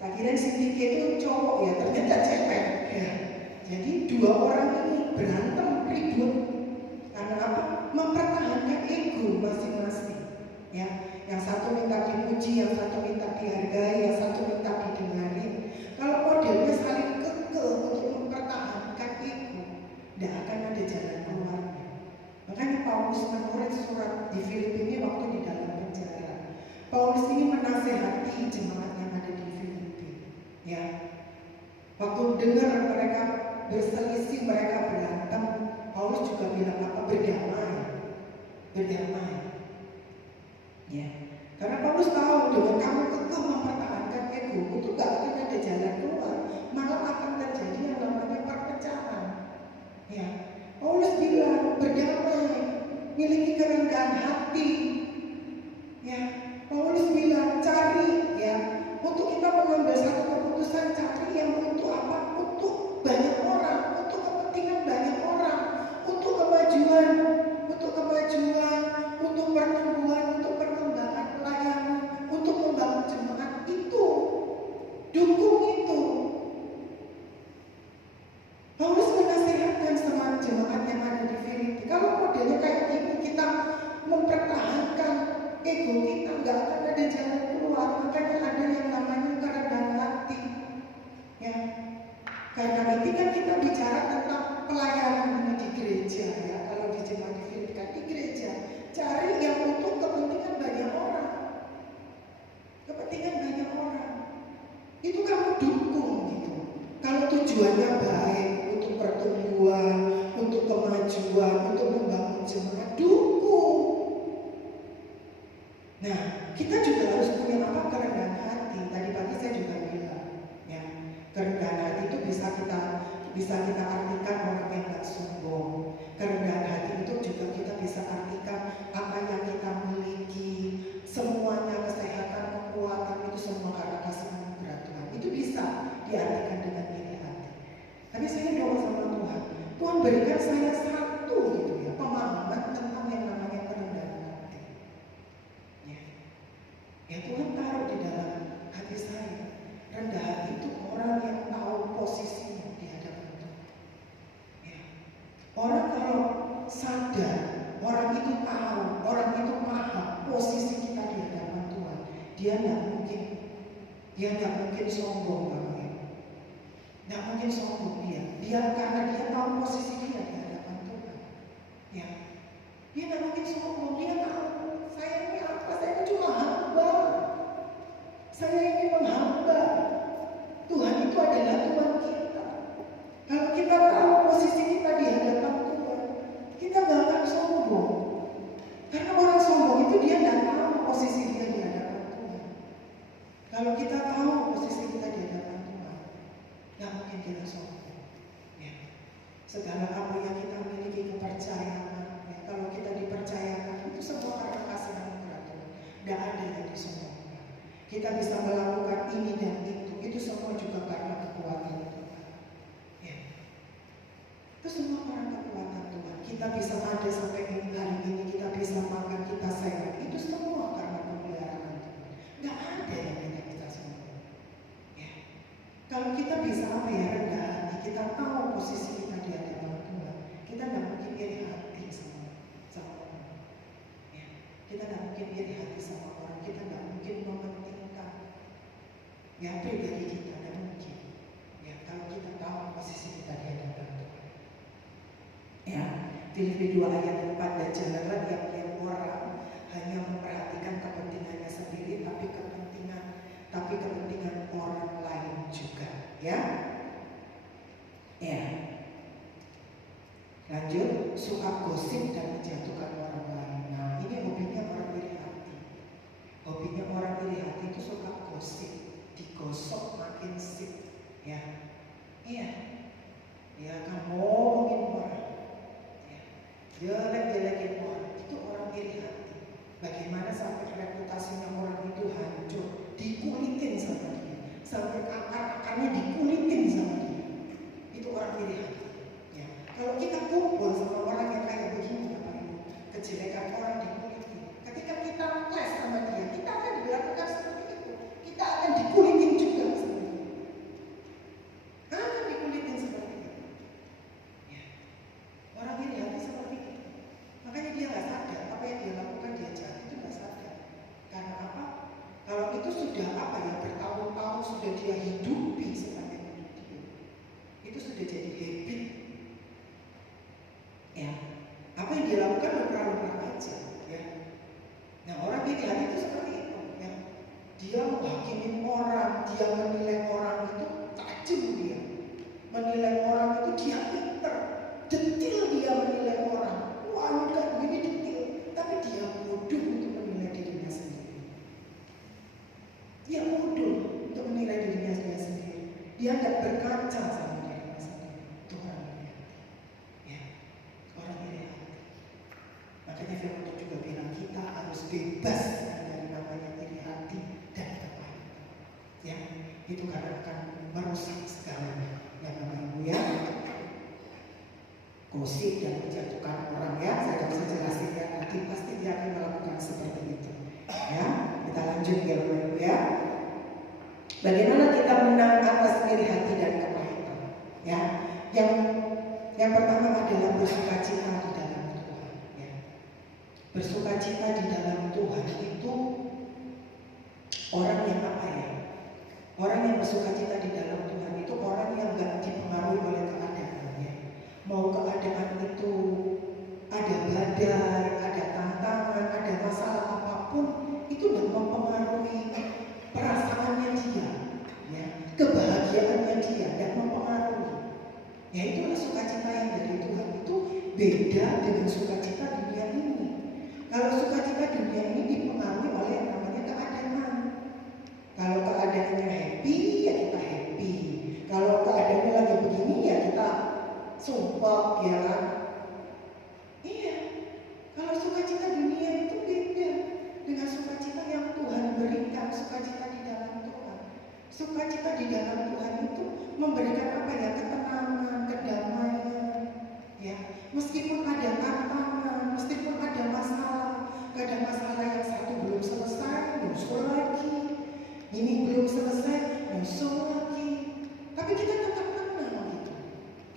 Tak kira Sintike itu cowok ya, ternyata cewek ya. Jadi dua orang ini berantem ribut karena apa? Mempertahankan ego masing-masing ya. Yang satu minta dipuji, yang satu minta dihargai, yang satu minta didengarin. Kalau modelnya saling kekeh untuk mempertahankan itu, tidak akan ada jalan keluarnya. Makanya Paulus menulis surat di Filipi ini waktu di dalam penjara. Paulus ini menasehati jemaat yang ada di Filipi. Ya, waktu dengar mereka berselisih, mereka berantem, Paulus juga bilang apa? Berdamai. Ya, karena Paulus tahu dengan kamu kekeh mempertahankan ego itu gak akan ada jalan keluar, malah akan terjadi yang namanya perpecahan. Ya, Paulus bilang berdamai, miliki kerendahan hati. Ya, Paulus bilang cari ya untuk kita mengambil satu keputusan, cari yang untuk apa? Untuk banyak orang, untuk kepentingan banyak orang, untuk kemajuan, untuk pertumbuhan, untuk perkembangan pelayanan, untuk membangun jemaat itu, dukung itu. Paulus menasihatkan sama jemaat yang ada di Filipi, kalau modelnya kayak gini kita mempertahankan Karena nanti kan kita bicara tentang pelayanan ini di gereja ya. Kalau di jemaat di Filipina di gereja, cari yang untuk kepentingan banyak orang. Kepentingan banyak orang. Itu kamu dukung gitu. Kalau tujuannya baik, untuk pertumbuhan, untuk kemajuan, untuk membangun jemaat, dukung. Nah, kita juga harus punya apa? Kerendahan hati. Tadi pagi saya juga bilang, ya, kerendahan hati itu bisa kita artikan orang yang gak sombong. Kerendahan hati itu juga kita bisa artikan apa yang kita miliki, semuanya kesehatan, kekuatan itu semua karena kasih anugerah Tuhan. Itu bisa diartikan dengan iri hati. Tapi saya doa sama Tuhan, Tuhan berikan saya satu gitu ya, pemahaman tentang yang namanya kerendahan hati. Ya Tuhan taruh di dalam hati saya. Rendah hati itu orang yang tahu posisinya di hadapan Tuhan. Ya. Orang kalau sadar, orang itu tahu, orang itu paham posisi kita di hadapan Tuhan, dia nggak mungkin sombong namanya. Nggak mungkin sombong dia karena dia tahu posisi dia di hadapan Tuhan. Ya, dia nggak mungkin sombong, dia tahu saya ini apa, saya ini cuma hamba. Saya ini menghamba. Tuhan itu adalah Tuhan kita. Kalau kita tahu posisi kita di hadapan Tuhan, kita nggak akan sombong. Karena orang sombong itu dia nggak tahu posisi dia di hadapan Tuhan. Kalau kita tahu posisi kita di hadapan Tuhan, nggak mungkin kita sombong. Ya. Segala apa yang kita miliki kepercayaan, ya, kalau kita dipercayakan itu semua karena kasih anugerah Tuhan. Nggak ada yang disombong. Kita bisa melakukan ini dan itu semua juga karena kekuatan Tuhan. Ya. Itu semua karena kekuatan Tuhan. Kita bisa ada sampai hari ini, kita bisa makan, kita sehat. Itu semua karena pemeliharaan Tuhan. Nggak ada yang kita sombong. Ya. Kalau kita bisa apa ya, rendah hati, kita tahu posisi kita di hadapan Tuhan, kita nggak mungkin iri hati sama orang. Ya. Kita nggak mungkin iri hati sama orang. Kita nggak mungkin mementingkan ya pribadi kita, dan mungkin ya kalau kita tahu posisi kita di hadapan Tuhan. Ya, Filipi 2 ayat 4, dan janganlah tiap-tiap orang hanya memperhatikan kepentingannya sendiri, tapi kepentingan orang lain juga. Ya, ya. Lanjut, suka gosip dan menjatuhkan orang lain. Nah, ini hobinya orang iri hati. Hobinya orang iri hati itu suka gosip. Digosok makin sip, ya, iya, dia akan ngomongin orang, ya, jelek-jelekin orang, itu orang iri hati. Bagaimana sampai reputasinya orang itu hancur, dikulitin sama dia, sampai akar-akarnya dikulitin sama dia, itu orang iri hati. Ya. Kalau kita kumpul sama orang yang kayak begini, apa itu kejelekan orang dikulitin, ketika kita les sama dia, kita akan dilakukan seperti itu. Kita akan dikulitin juga seperti itu. Akan dikulitin seperti itu. Ya. Orang iri hati seperti itu. Makanya dia nggak sadar apa yang dia lakukan, dia jahat itu nggak sadar. Karena apa? Kalau itu sudah apa ya, bertahun-tahun sudah dia hidupi sepanjang hidup dia. Itu sudah jadi habit. Ya. Apa yang dia lakukan lumrah-lumrah aja. Ya. Nah, orang iri hati itu seperti itu. Ya. Dia menghakimi orang, dia menilai orang itu tajam dia. Menilai orang itu dia pinter, detil dia menilai orang. Wah, ini kan begini detil, tapi dia bodoh untuk menilai dirinya sendiri. Dia bodoh untuk menilai dirinya sendiri. Dia tidak berkaca sama dirinya sendiri. Itu orang iri hati. Ya, orang iri hati. Makanya firman juga bilang kita harus bebas dari namanya iri hati dan kepahitan. Ya, itu karena akan merusak segalanya. Yang namanya ya, gosip dan menjatuhkan orang, ya. Saya tidak bisa jelasin ya, nanti pasti dia akan melakukan seperti itu. Ya, kita lanjut ya, ya. Bagaimana kita menang atas iri hati dan kepahitan? Ya, yang pertama adalah bersukacita di dalam Tuhan. Ya. Bersukacita di dalam Tuhan itu orang yang apa ya? Orang yang bersukacita di dalam Tuhan itu orang yang gak dipengaruhi oleh keadaannya. Mau keadaan itu ada badai, ada tantangan, ada masalah apapun, itu gak mempengaruhi perasaannya dia, ya, kebahagiaannya dia, gak mempengaruhi. Ya itulah sukacita yang dari Tuhan itu beda dengan sukacita dunia ini. Kalau sukacita dunia ini dipengaruhi oleh yang namanya keadaan. Kalau keadaannya happy, ya kita happy. Kalau keadaannya lagi begini, ya kita sumpah, ya. Iya. Kalau sukacita dunia itu beda dengan sukacita yang Tuhan berikan, sukacita di dalam Tuhan. Sukacita di dalam Tuhan itu memberikan apa ya? Ketenangan, kedamaian. Ya, meskipun ada tantangan, meskipun ada masalah, kadang masalah yang satu belum selesai, nyusul lagi. Ini belum selesai, nyusul lagi. Tapi kita tetap tenang gitu.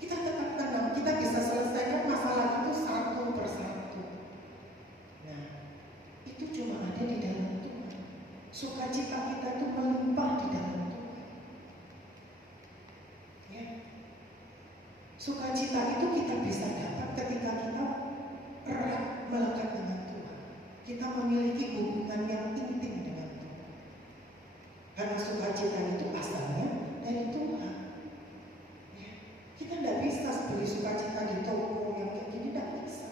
Kita tetap tenang, kita bisa selesaikan masalah itu satu persatu. Nah, itu cuma ada di dalam Tuhan. Sukacita kita itu melimpah di dalam Tuhan. Ya. Sukacita itu kita bisa dapat ketika kita erat melekat dengan Tuhan. Kita memiliki hubungan yang intim dengan Tuhan. Karena sukacita itu asalnya dari Tuhan. Ya. Kita tidak bisa beli sukacita di toko yang kayak gini, tidak bisa.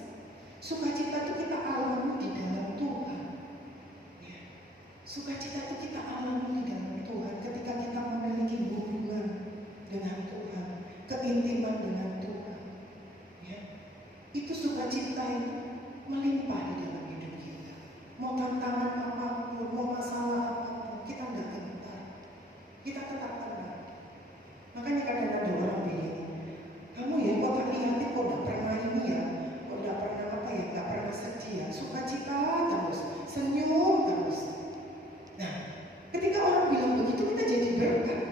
Sukacita itu kita alami di dalam Tuhan. Ya. Sukacita itu kita alami di dalam Tuhan ketika kita memiliki hubungan dengan Tuhan, keintiman dengan Tuhan. Ya. Itu sukacita yang melimpah di dalam hidup kita. Mau tantangan apapun, mau masalah apapun, kita tidak gentar. Kita tetap tenang. Makanya kadang ada orang bilang, kamu ya kok terlihatnya kok tidak pernah ini ya, kok tidak pernah apa ya, tidak pernah sedih ya, sukacita terus, senyum terus. Nah, ketika orang bilang begitu kita jadi berkat.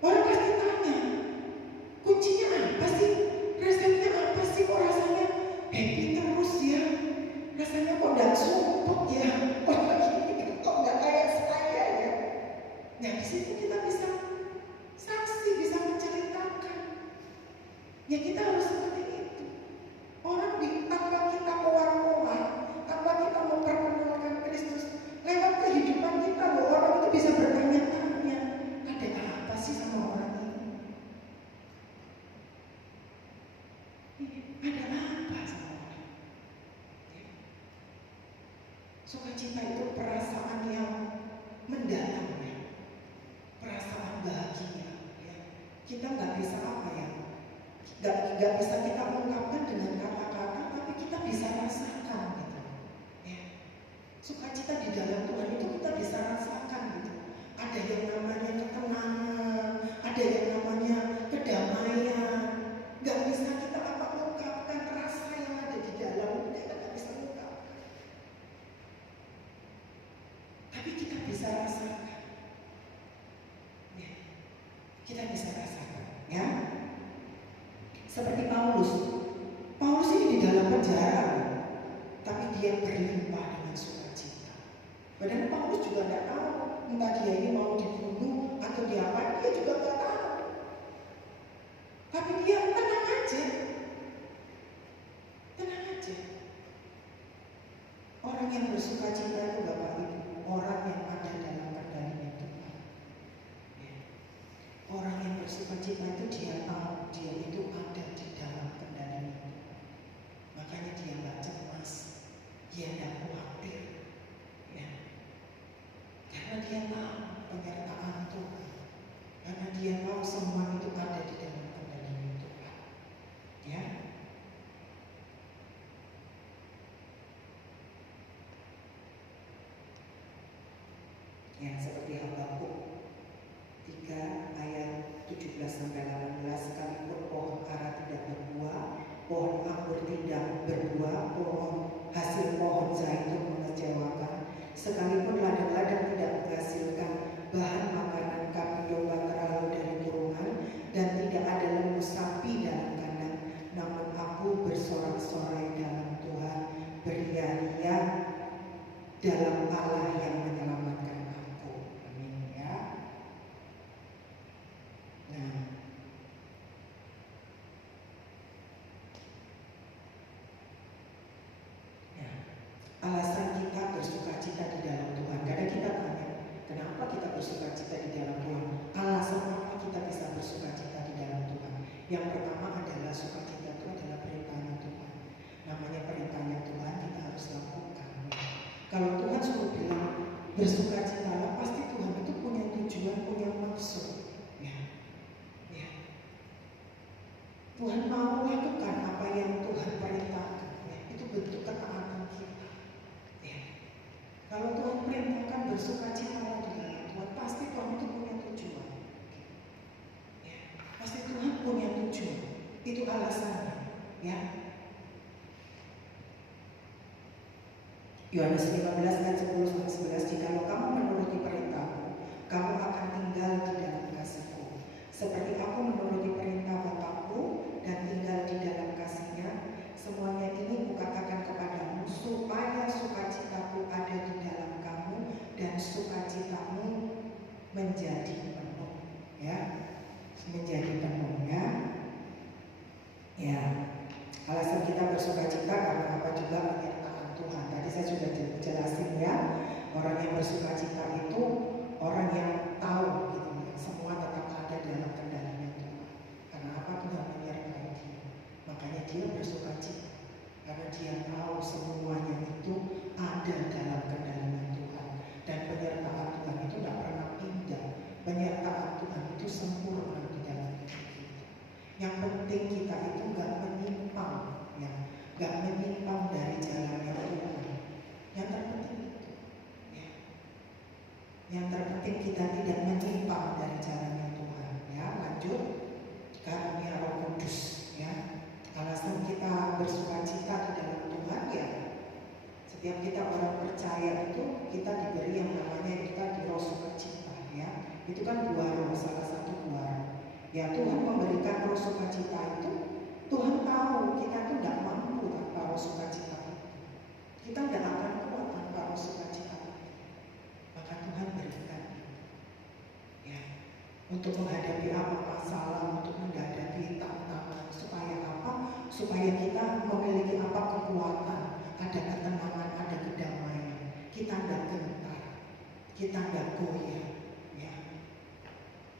Orang pasti tanya, kuncinya apa sih? Rasanya apa sih? Kok rasanya happy terus ya? Rasanya kok tidak sumpah ya? Kok nggak kayak saya ya? Nah, di situ kita bisa saksi, bisa menceritakan. Ya kita harus seperti itu. Orang tanpa kita mewar-mewar, tanpa kita memperkenalkan Kristus, lewat kehidupan kita loh, orang itu bisa bertanya-tanya, ada apa sih sama orang ini? Ada apa sama orang ini? Sukacita itu perasaan yang mendalam ya, perasaan bahagia ya. Kita nggak bisa apa ya, nggak bisa kita ungkapkan dengan kata-kata, tapi kita bisa rasakan gitu ya. Sukacita di dalam Tuhan itu kita bisa rasakan gitu. Ada yang namanya ketenangan, ada yang namanya kedamaian. Nggak bisa kita apa ungkapkan rasa yang ada di dalam, kita nggak bisa ungkapkan. Tapi kita bisa rasakan. Ya. Kita bisa rasakan, ya. Seperti Paulus. Paulus ini di dalam penjara, tapi dia berlimpah dengan sukacita. Padahal Paulus juga tidak tahu, entah dia ini mau dibunuh atau diapain, dia juga tidak tahu. Tapi dia tenang aja, tenang aja. Orang yang bersukacita itu Bapak Ibu, orang yang ada dalam kendalinya Tuhan. Ya. Orang yang bersukacita itu dia tahu dia itu ada di dalam kendalinya Tuhan. Makanya dia nggak cemas, dia tidak khawatir, ya. Karena dia tahu penyertaan Tuhan, karena dia tahu semua itu ada di dalam kendalinya Tuhan, ya. Ya, seperti Habakuk 3 ayat 17-18, sekalipun pohon ara tidak berbuah, pohon anggur tidak berbuah, hasil pohon zaitun mengecewakan, sekalipun ladang-ladang tidak menghasilkan bahan makanan, kambing domba terlalu dari turunan, dan tidak ada lembu sapi dalam kandang, namun aku bersorak-sorai dalam Tuhan, beria-ria dalam Allah yang menyelamatkan aku. Amin ya. Nah, bersukacita di dalam Tuhan. Alasan apa kita bisa bersukacita di dalam Tuhan? Yang pertama adalah sukacita itu adalah perintahnya Tuhan. Namanya perintahnya Tuhan, kita harus lakukan. Kalau Tuhan suruh bilang bersukacitalah, pasti Tuhan itu punya tujuan, punya maksud. Ya. Tuhan mau lakukan apa yang Tuhan perintahkan. Ya. Itu bentuk ketaatan kita. Ya. Kalau Tuhan perintahkan bersukacitalah di dalam Tuhan, pasti Tuhan itu punya tujuan. Ya. Pasti Tuhan punya tujuan. Itu alasannya. Ya. Yohanes 15 ayat 10-11, jikalau kamu menuruti perintahku, kamu akan tinggal di dalam kasihku. Seperti aku menuruti perintah Bapakku dan tinggal di dalam kasihnya, semuanya ini kukatakan kepadamu, supaya sukacitaku ada di dalam kamu dan sukacitamu menjadi penuh. Ya, menjadi penuh ya. Ya, alasan kita bersukacita karena apa juga penyertaan Tuhan. Tadi saya sudah jelasin ya, orang yang bersukacita itu orang yang tahu gitu ya, semua tetap ada dalam kendalinya Tuhan. Karena apa? Tuhan menyertai dia, makanya dia bersukacita karena dia tahu semuanya itu ada dalam kendalinya Tuhan. Dan penyertaan Tuhan itu tidak pernah pindah. Penyertaan Tuhan itu sempurna di dalam hidup kita. Yang penting kita itu nggak menyimpang, ya, nggak menyimpang dari jalannya Tuhan. Yang terpenting itu, ya. Yang terpenting kita tidak menyimpang dari jalannya Tuhan. Ya, lanjut karunia Roh Kudus. Ya, alasan kita bersukacita di dalam Tuhan ya. Setiap kita orang percaya itu kita diberi yang namanya kita di roh sukacita. Ya, itu kan buah roh, salah satu buah. Ya, Tuhan memberikan roh sukacita itu. Tuhan tahu kita itu tidak mampu tanpa roh sukacita. Kita tidak akan kuat tanpa roh sukacita. Maka Tuhan berikan. Ya, untuk menghadapi apa masalah, untuk menghadapi tantangan, supaya apa? Supaya kita memiliki apa kekuatan, ada ketenangan, ada kedamaian. Kita tidak gentar, kita tidak goyah. Ya.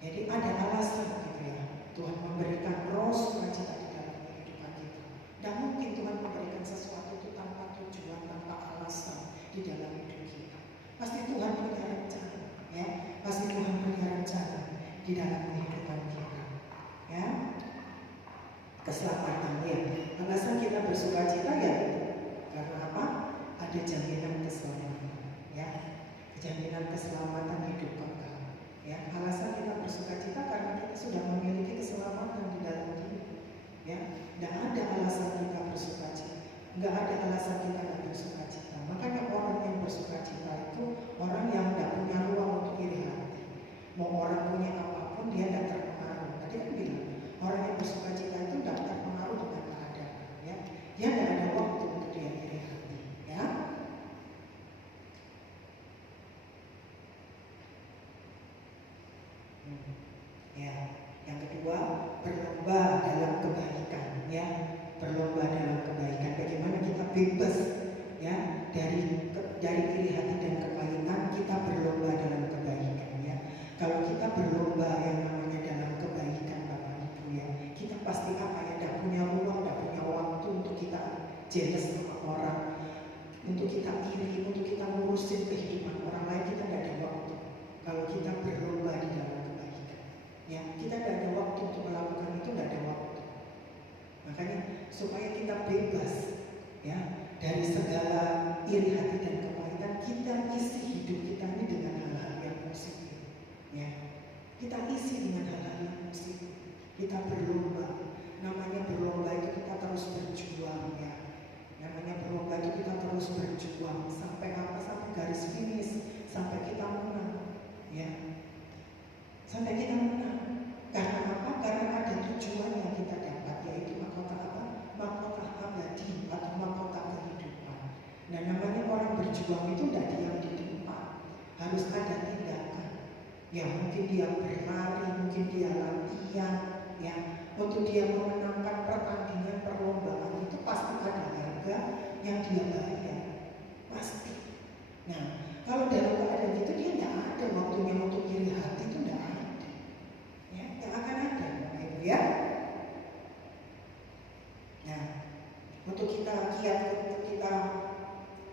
Jadi ada alasan gitu ya. Tuhan memberikan roh sukacita di dalam kehidupan kita. Dan mungkin Tuhan memberikan sesuatu itu tanpa tujuan, tanpa alasan di dalam hidup kita. Pasti Tuhan punya rencana, ya. Pasti Tuhan punya rencana di dalam kehidupan kita, ya. Keselamatan ya. Alasan kita bersukacita ya karena apa? Ada jaminan keselamatan, ya. Jaminan keselamatan hidup kekal. Ya, alasan kita bersukacita karena kita sudah memiliki keselamatan di dalam diri. Ya, tidak ada alasan kita bersukacita, nggak ada alasan kita nggak bersukacita. Makanya orang yang bersukacita itu orang yang tidak punya ruang untuk iri hati. Mau orang punya apapun dia tidak terpengaruh. Tadi kan bilang orang yang bersukacita itu tidak terpengaruh dengan keadaan. Ya, dia tidak ada waktu untuk dia iri hati. Ya. Ya, yang kedua berlomba dalam kebaikan, ya, berlomba dalam kebaikan. Bagaimana kita bebas, ya, dari iri hati dan kebaikan, kita berlomba dalam kebaikan, ya. Kalau kita berlomba yang namanya dalam kebaikan, Bapak Ibu, ya, kita pasti apa ya? Tidak punya ruang, tidak punya waktu untuk kita jealous sama orang, untuk kita iri, untuk kita ngurusin kehidupan orang lain. Kita tidak ada waktu. Kalau kita berlomba di dalam ya, kita tidak ada waktu untuk melakukan itu, tidak ada waktu. Makanya supaya kita bebas ya dari segala iri hati dan kepahitan, kita isi hidup kita ini dengan hal-hal yang positif. Ya, kita isi dengan hal-hal yang positif. Kita berlomba. Namanya berlomba itu kita terus berjuang ya. Namanya berlomba itu kita terus berjuang sampai apa? Sampai garis finish, sampai kita menang. Ya. Sampai kita menang. Karena apa? Karena ada tujuan yang kita dapat, yaitu mahkota apa? Mahkota abadi atau mahkota kehidupan. Nah, namanya orang berjuang itu tidak diam di tempat, harus ada tindakan. Ya, mungkin dia berlari, mungkin dia latihan, ya, untuk dia memenangkan pertandingan perlombaan itu pasti ada harga yang dia bayar, pasti. Nah, kalau dalam keadaan itu dia tidak ada waktunya untuk untuk kita kiat,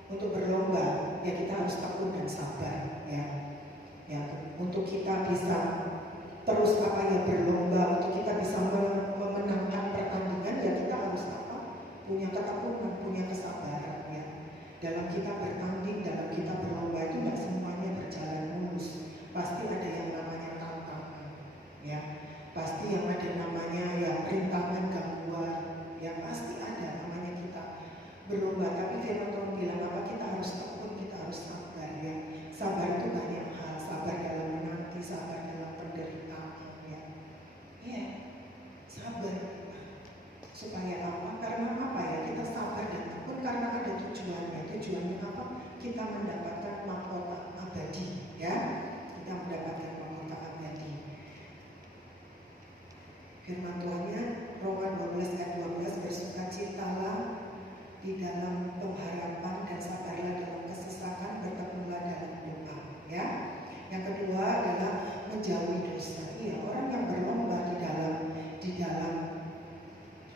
untuk berlomba, ya kita harus tekun dan sabar, ya. Untuk kita bisa terus berlomba, untuk kita bisa memenangkan pertandingan, ya kita harus punya ketekunan, punya kesabaran, ya. Dalam kita bertanding, dalam kita berlomba itu tidak semuanya berjalan mulus. Pasti ada yang namanya tantangan, ya. Pasti yang ada namanya rintangan, gangguan, ya pasti ada namanya kita berlomba. Tapi firman Tuhan bilang kita harus tekun, kita harus sabar, ya. Sabar itu banyak hal, sabar dalam menanti, sabar dalam penderitaan, ya. Iya, sabar. Supaya apa? Karena apa ya? Kita sabar dan tekun karena ada tujuannya. Tujuannya apa? Kita mendapatkan mahkota abadi, ya. Kita mendapatkan mahkota abadi. Firman Tuhannya Roma 12 ayat 12, bersukacitalah di dalam pengharapan dan sabarlah dalam kesesakan, bertekunlah dalam doa, ya. Yang kedua adalah menjauhi dosa. Iya, orang yang berlomba di dalam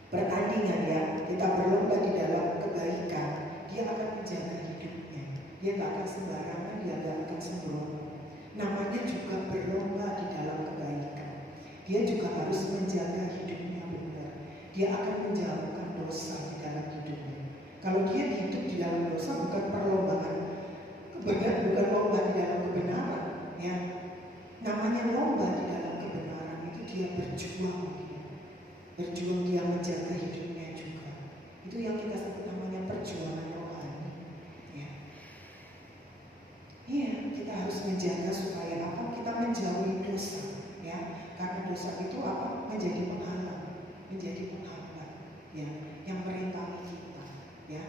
pertandingan, ya, kita berlomba di dalam kebaikan, dia akan menjaga hidupnya. Dia nggak akan sembarangan, dia nggak akan sembrono. Namanya juga berlomba di dalam kebaikan. Dia juga harus menjaga hidupnya benar. Dia akan menjauhkan dosa di dalam hidupnya. Kalau dia hidup di dalam dosa, bukan perlombaan, bukan lomba di dalam kebenaran, ya. Namanya lomba di dalam kebenaran itu dia berjuang, dia menjaga hidupnya juga. Itu yang kita sebut namanya perjuangan rohani, ya. Iya, kita harus menjaga supaya apa? Kita menjauhi dosa, ya. Karena dosa itu menjadi penghalang, ya, yang merintangi kita, ya.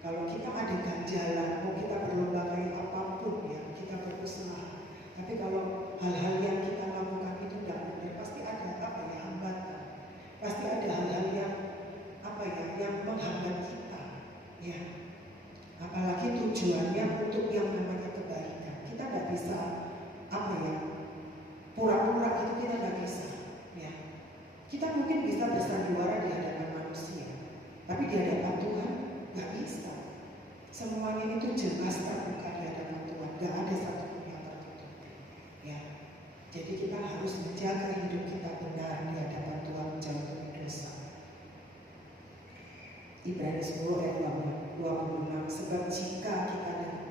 Kalau kita ada ganjalan, mau kita berlomba kayak apapun, ya, kita berusaha. Tapi kalau hal-hal yang kita lakukan itu tidak benar, pasti ada hambatan. Pasti ada hal-hal yang menghambat kita, ya. Apalagi tujuannya untuk yang namanya kebaikan. Kita tidak bisa pura-pura, itu kita tidak bisa, ya. Kita mungkin bisa bersandiwara di hadapan manusia, tapi di hadapan Tuhan nggak bisa. Semuanya itu jelas terbuka di hadapan Tuhan, nggak ada satupun yang tertutup, ya. Jadi kita harus menjaga hidup kita benar di hadapan Tuhan, menjauhi dosa. Ibrani 10 ayat 26, sebab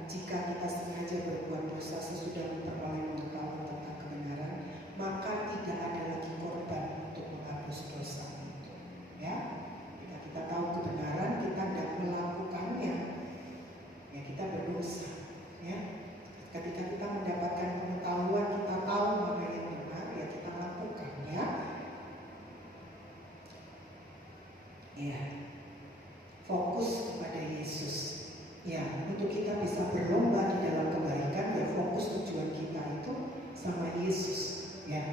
jika kita sengaja berbuat dosa sesudah memperoleh pengetahuan tentang kebenaran, maka tidak ada lagi korban untuk menghapus dosa itu, ya. Kita tahu kebenaran, kita tidak melakukannya, ya kita berdosa, ya. Ketika kita mendapatkan pengetahuan, kita tahu mana yang benar, ya kita lakukan, ya. Ya, fokus kepada Yesus, ya. Untuk kita bisa berlomba di dalam kebaikan, ya fokus tujuan kita itu sama Yesus, ya.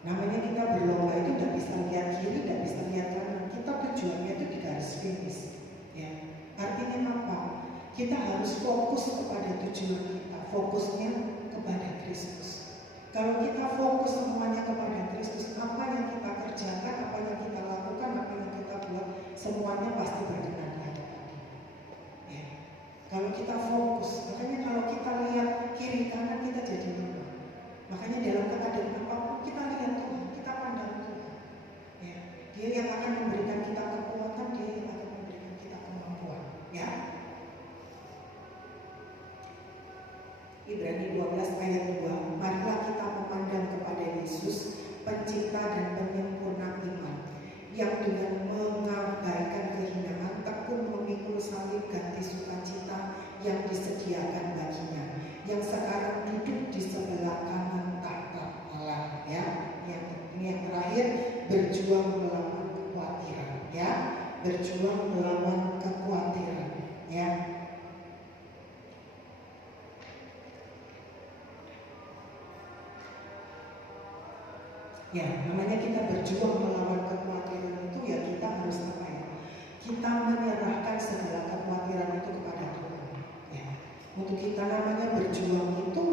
Namanya kita berlomba itu tidak bisa lihat kiri, tidak bisa lihat kanan. Kita tujuannya itu di garis finish, ya. Artinya apa? Kita harus fokus kepada tujuan kita, fokusnya kepada Kristus. Kalau kita fokus semuanya kepada Kristus, apa yang kita kerjakan, apa yang kita lakukan, apa yang kita buat, semuanya pasti berkenan di hadapan Dia, ya. Kalau kita fokus, makanya kalau kita lihat kiri kanan kita jadi lupa. Makanya dalam keadaan apapun kita lihat Tuhan, kita pandang Tuhan, ya. Dia yang akan memberikan kita kekuatan, Dia yang akan memberikan kita kemampuan, ya. Ibrani 12 ayat 2, marilah kita memandang kepada Yesus, pencipta dan penyempurna iman, yang dengan mengabaikan kehinaan tekun memikul salib ganti sukacita yang disediakan baginya, yang sekarang duduk di sebelah kanan tahta Allah, ya. Yang terakhir, berjuang melawan kekhawatiran, ya. Berjuang melawan kekhawatiran, ya. Ya, namanya kita berjuang melawan kekhawatiran itu, ya kita harus apa, ya? Kita menyerahkan segala kekhawatiran itu kepada Tuhan, ya. Untuk kita namanya berjuang itu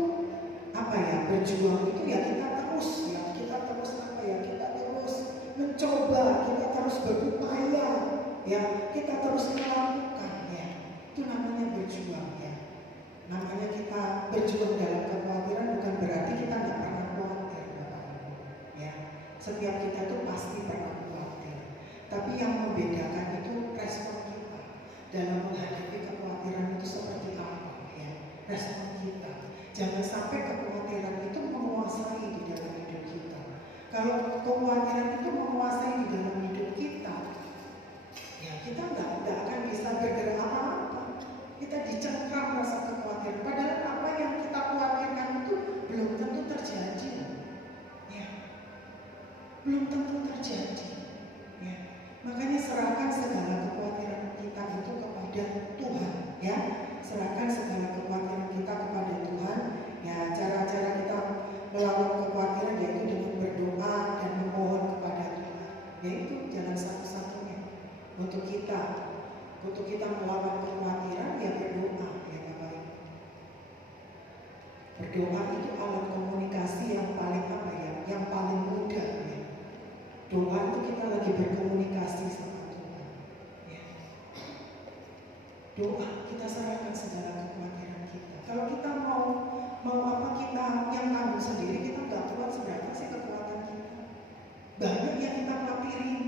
apa, ya? Berjuang itu ya kita terus, ya kita terus apa, ya? Kita terus mencoba, kita terus berupaya, ya kita terus melakukan ya. Itu namanya berjuang ya. Namanya kita berjuang dalam kekhawatiran bukan berarti kita nggak pernah khawatir, Bapak Ibu. Ya, setiap kita tuh pasti pernah khawatir. Tapi yang membedakan itu respon kita dalam menghadapi kekhawatiran itu seperti apa ya. Respon kita. Jangan sampai kekhawatiran itu menguasai di dalam hidup kita. Kalau kekhawatiran itu menguasai di dalam hidup kita, ya kita nggak akan bisa bergerak apa-apa. Kita dicengkram rasa kekhawatiran. Padahal apa yang kita khawatirkan itu belum tentu terjadi. Ya, belum tentu terjadi. Ya, makanya serahkan segala kekhawatiran kita itu kepada Tuhan. Ya, serahkan segala kekhawatiran kita kepada Tuhan. Ya, cara-cara kita melawan kekhawatiran yaitu dengan berdoa dan memohon kepada Tuhan. Yaitu jalan satu-satunya untuk kita melawan kekhawatiran ya berdoa ya Bapak Ibu. Berdoa itu alat komunikasi yang paling apa ya? Yang paling mudah ya. Doa itu kita lagi berkomunikasi sama Tuhan. Ya. Doa kita serahkan segala kekhawatiran kita. Kalau kita mau apa kita yang tanggung sendiri kita nggak kuat seberapa sih kekuatan kita. Banyak yang kita khawatirin.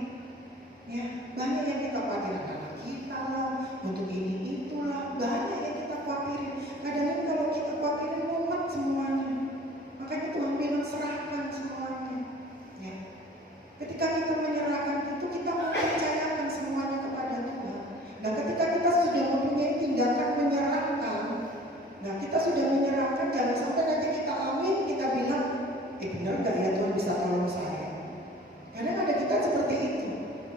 Ya, banyak yang kita khawatirin karena kita lah, untuk ini itulah, banyak yang kita khawatirin. Kadang-kadang kalau kita khawatirin mumet semuanya. Makanya Tuhan bilang serahkan semuanya. Ya. Ketika kita menyerahkan itu kita mempercayakan semuanya kepada Tuhan. Nah, ketika kita sudah mempunyai tindakan menyerahkan, nah kita sudah menyerahkan, jangan sampai nanti kita amin, kita bilang, benar gak ya Tuhan bisa tolong saya? Kadang ada kita seperti itu.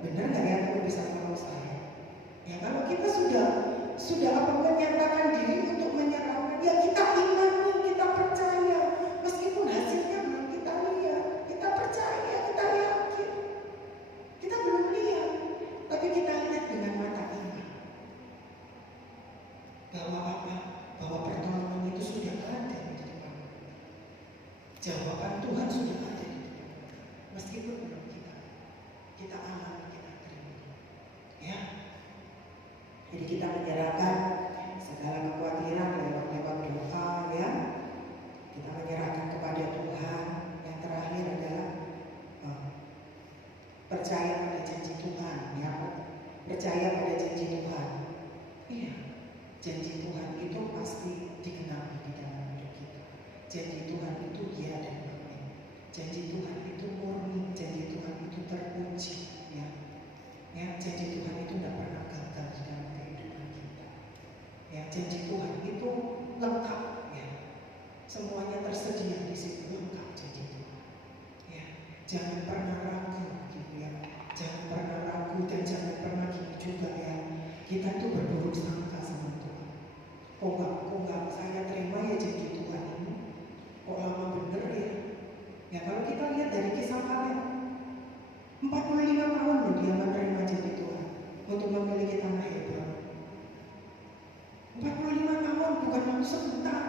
Benar nggak ya Tuhan bisa tolong saya? Ya kalau kita sudah apa menyatakan diri untuk menyerahkan, ya kita imani, kita percaya, meskipun hasilnya belum kita lihat, kita percaya, kita yakin, kita belum lihat, tapi kita lihat dengan mata iman bahwa apa? Bahwa pertolongan itu sudah ada di depan. Jawaban Tuhan sudah ada di depan, meskipun belum kita alami. Ya, jadi kita menyerahkan segala kekhawatiran lewat doa ya. Kita menyerahkan kepada Tuhan. Yang terakhir adalah percaya pada janji Tuhan ya. Percaya pada janji Tuhan. Iya, janji Tuhan itu pasti digenapi di dalam hidup kita. Janji Tuhan itu ya dan amin. Janji Tuhan itu murni, janji Tuhan itu terpuji ya. Ya, janji Tuhan itu tidak pernah gagal di dalam kehidupan kita. Ya, janji Tuhan itu lengkap ya. Semuanya tersedia di situ lengkap janji Tuhan. Ya, jangan pernah ragu gitu ya. Jangan pernah ragu dan jangan pernah gini juga ya. Kita tuh berburuk sangka sama Tuhan. Kok enggak saya terima ya janji Tuhan ini. Kok lama bener ya. Ya kalau kita lihat dari kisah Kaleb, 45 tahun loh dia menerima janji Tuhan untuk memiliki tanah Hebron. 45 tahun bukan waktu sebentar.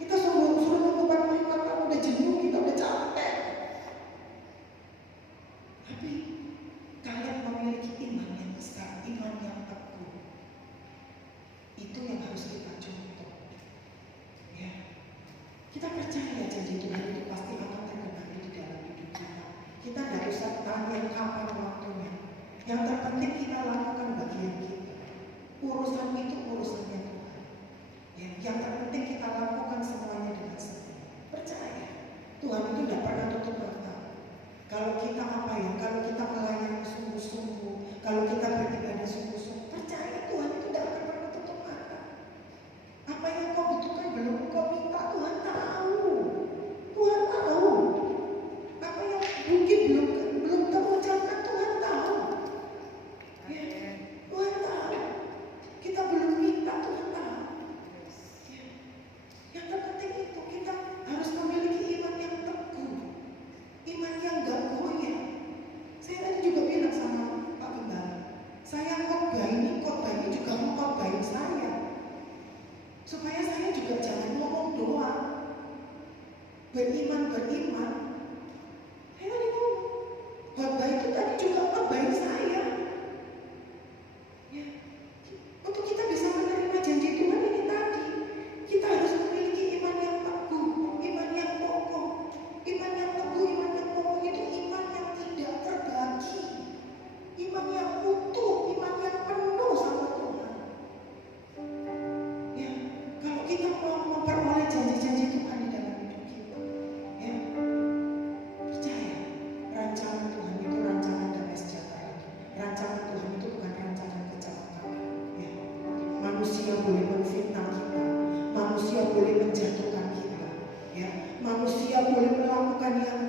Kita suruh 45 tahun udah jenuh, kita udah capek. Tapi kalian memiliki iman yang besar, iman yang teguh. Itu yang harus kita contoh. Ya. Kita percaya janji Tuhan itu pasti akan tergenapi di dalam hidup kita. Kita tidak usah tanya kapan waktunya. Yang terpenting kita lakukan bagian kita. Urusan itu urusannya Tuhan. Ya, yang terpenting kita lakukan semuanya dengan setia. Percaya. Tuhan itu tidak pernah tutup mata. Kalau kita apa ya? Kalau kita melayani sungguh-sungguh, kalau kita beribadah sungguh-sungguh, percaya Tuhan itu tidak akan pernah tutup mata. Apa yang kau butuhkan belum kau minta, Tuhan tahu. Tuhan tahu. Apa yang mungkin belum kamu ucapkan, Tuhan tahu. Ya, Tuhan tahu. Kita belum minta, Tuhan tahu. Ya. Yang terpenting itu kita harus memiliki iman yang teguh, iman yang gak goyah. Saya tadi juga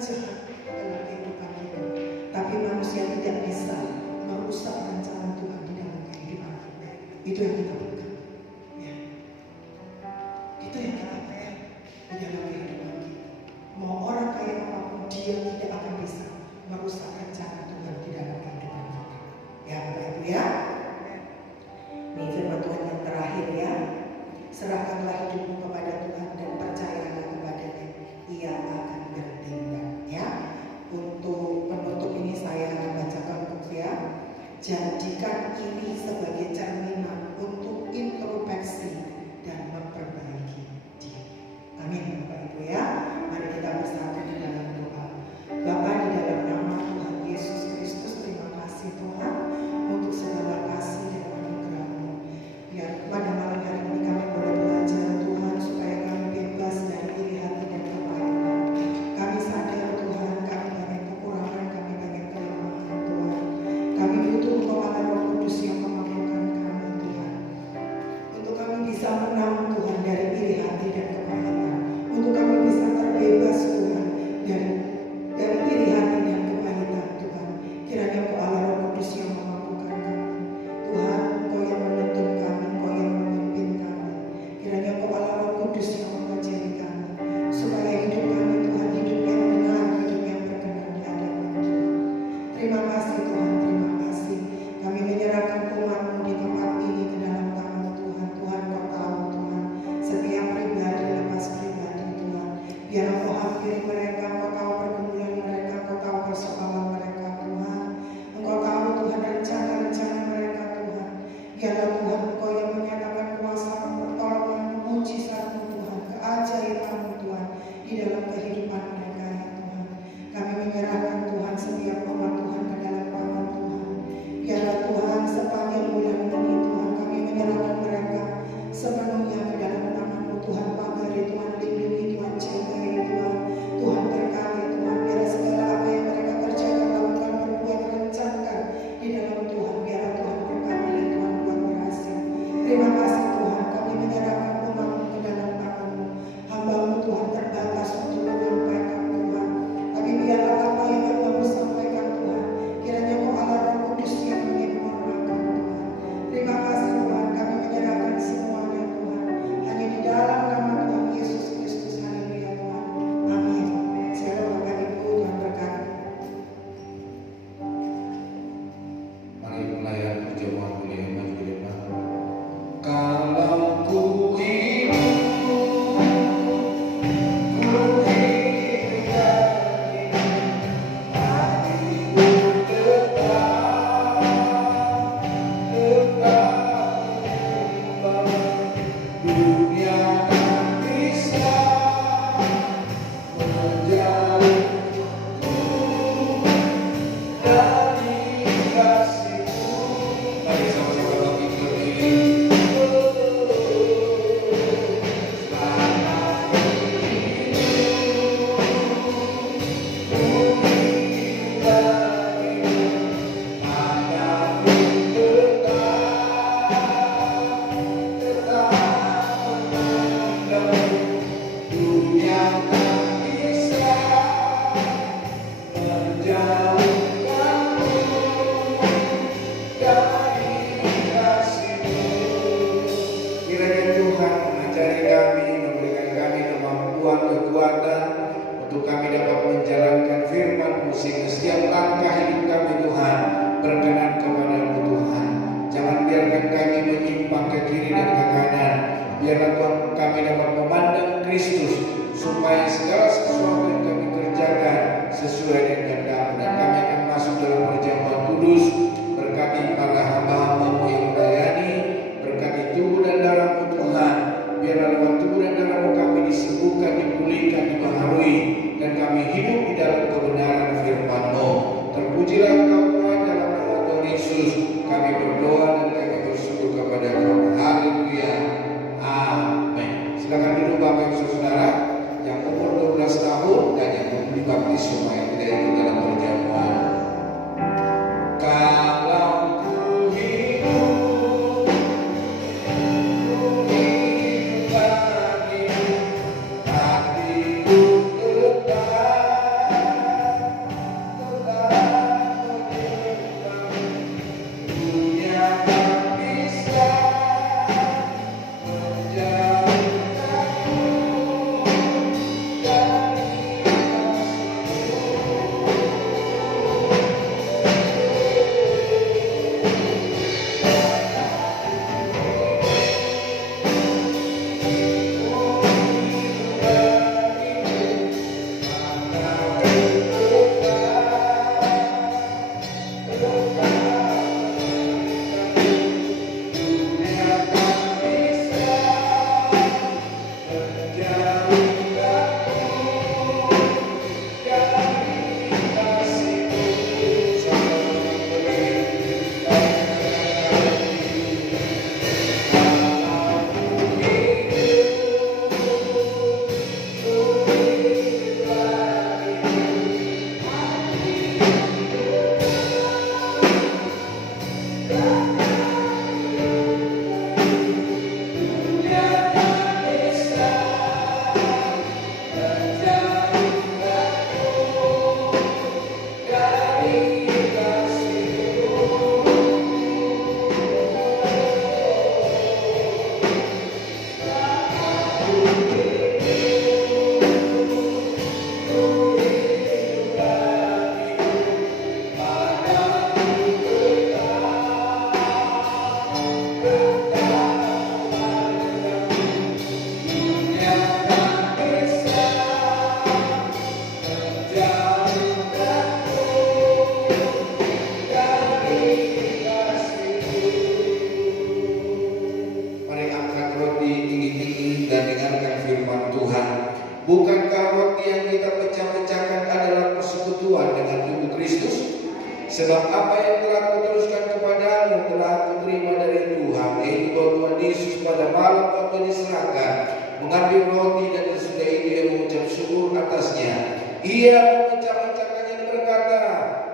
jahat dalam kehidupan kita. Tapi manusia tidak bisa merusak rencana Tuhan di dalam kehidupan kita. Itu yang kita pegang. Ya. Itu yang kita pegang di dalam kehidupan kita. Mau orang kaya apapun, dia tidak akan bisa merusak rencana Tuhan di dalam kehidupan kita. Ya, Bapak Ibu ya. Ini firman Tuhan yang terakhir ya. Serahkanlah hidupmu kepada Tuhan dan percayalah kepadanya, Ia akan bertindak. Ya. Untuk penutup ini saya bacakan untuk ya. Jadikan ini sebagai cerminan untuk introspeksi dan memperbaiki diri. Amin Bapak Ibu ya. Mari kita bersatu di dalam doa. Bapa, di dalam nama Tuhan Yesus Kristus, terima kasih Tuhan untuk segala kasih dan anugerah-Mu. Biar pada malam hari ini kami boleh belajar Tuhan supaya kami bebas dari iri hati dan kepahitan. Kami sadar Tuhan, kami banyak kekurangan, kami banyak kelemahan Tuhan. Kami butuh Engkau Allah Roh Kudus yang memampukan kami Tuhan. Untuk kami bisa menang Tuhan dari iri hati dan kepahitan. Untuk kami bisa terbebas Tuhan dari iri hati dan kepahitan Tuhan. Kiranya Engkau Allah Roh Kudus yang memampukan kami. Tuhan, Engkau yang menuntun kami, Engkau yang memimpin kami. Kiranya Engkau Allah Roh Kudus yang mengajari kami. Supaya hidup kami Tuhan, hidup yang benar, hidup yang berkenan di hadapan Tuhan. Terima kasih Tuhan, terima kasih. Kami menyerahkan umat-Mu di tempat ini ke dalam tangan Tuhan. Tuhan, Kau tahu Tuhan, setiap pribadi lepas pribadi Tuhan. Biar Engkau hampiri mereka, Engkau tahu pergumulan mereka, Engkau tahu persoalan mereka Tuhan. Engkau tahu Tuhan rencana-rencana mereka Tuhan. Biarlah Tuhan Engkau yang menyatakan kuasa-Mu, pertolongan, mujizat-Mu Tuhan, keajaiban-Mu Tuhan di dalam kehidupan mereka ya Tuhan. Kami menyerahkan Tuhan setiap umat Tuhan ke dalam tangan Tuhan. Biarlah Tuhan sepanjang bulan ini Tuhan kami menyerahkan mereka sepenuhnya ke dalam tangan-Mu Tuhan. Pagari Tuhan, lindungi Tuhan, jagai Tuhan. Tuhan berkati Tuhan, biar segala apa yang mereka kerjakan, lakukan, berbuat, rencanakan di dalam Tuhan. Biar Tuhan berkati Tuhan buat berhasil. Terima kasih Tuhan, kami menyerahkan umat-Mu ke dalam tangan-Mu. Hamba-Mu Tuhan terbatas untuk menyampaikan Tuhan. Tapi biarlah apa yang Hamba-Mu sampaikan Tuhan, kiranya Engkau Allah Roh Kudus yang menyempurnakan Tuhan. Terima kasih Tuhan, kami menyerahkan semuanya Tuhan. Hanya di dalam nama Tuhan Yesus Kristus. Haleluya Tuhan. Amin. Shalom Bapak Ibu, Tuhan berkati. Mari melayani perjamuan mulia maju ke depan. Bukankah roti yang kita pecah-pecahkan adalah persekutuan dengan tubuh Kristus? Sebab apa yang telah kuteruskan kepadamu telah kuterima dari Tuhan, yaitu bahwa Tuhan Yesus pada malam waktu diserahkan mengambil roti, dan sesudah itu ia mengucap syukur atasnya. Ia memecah-mecahkannya dan berkata,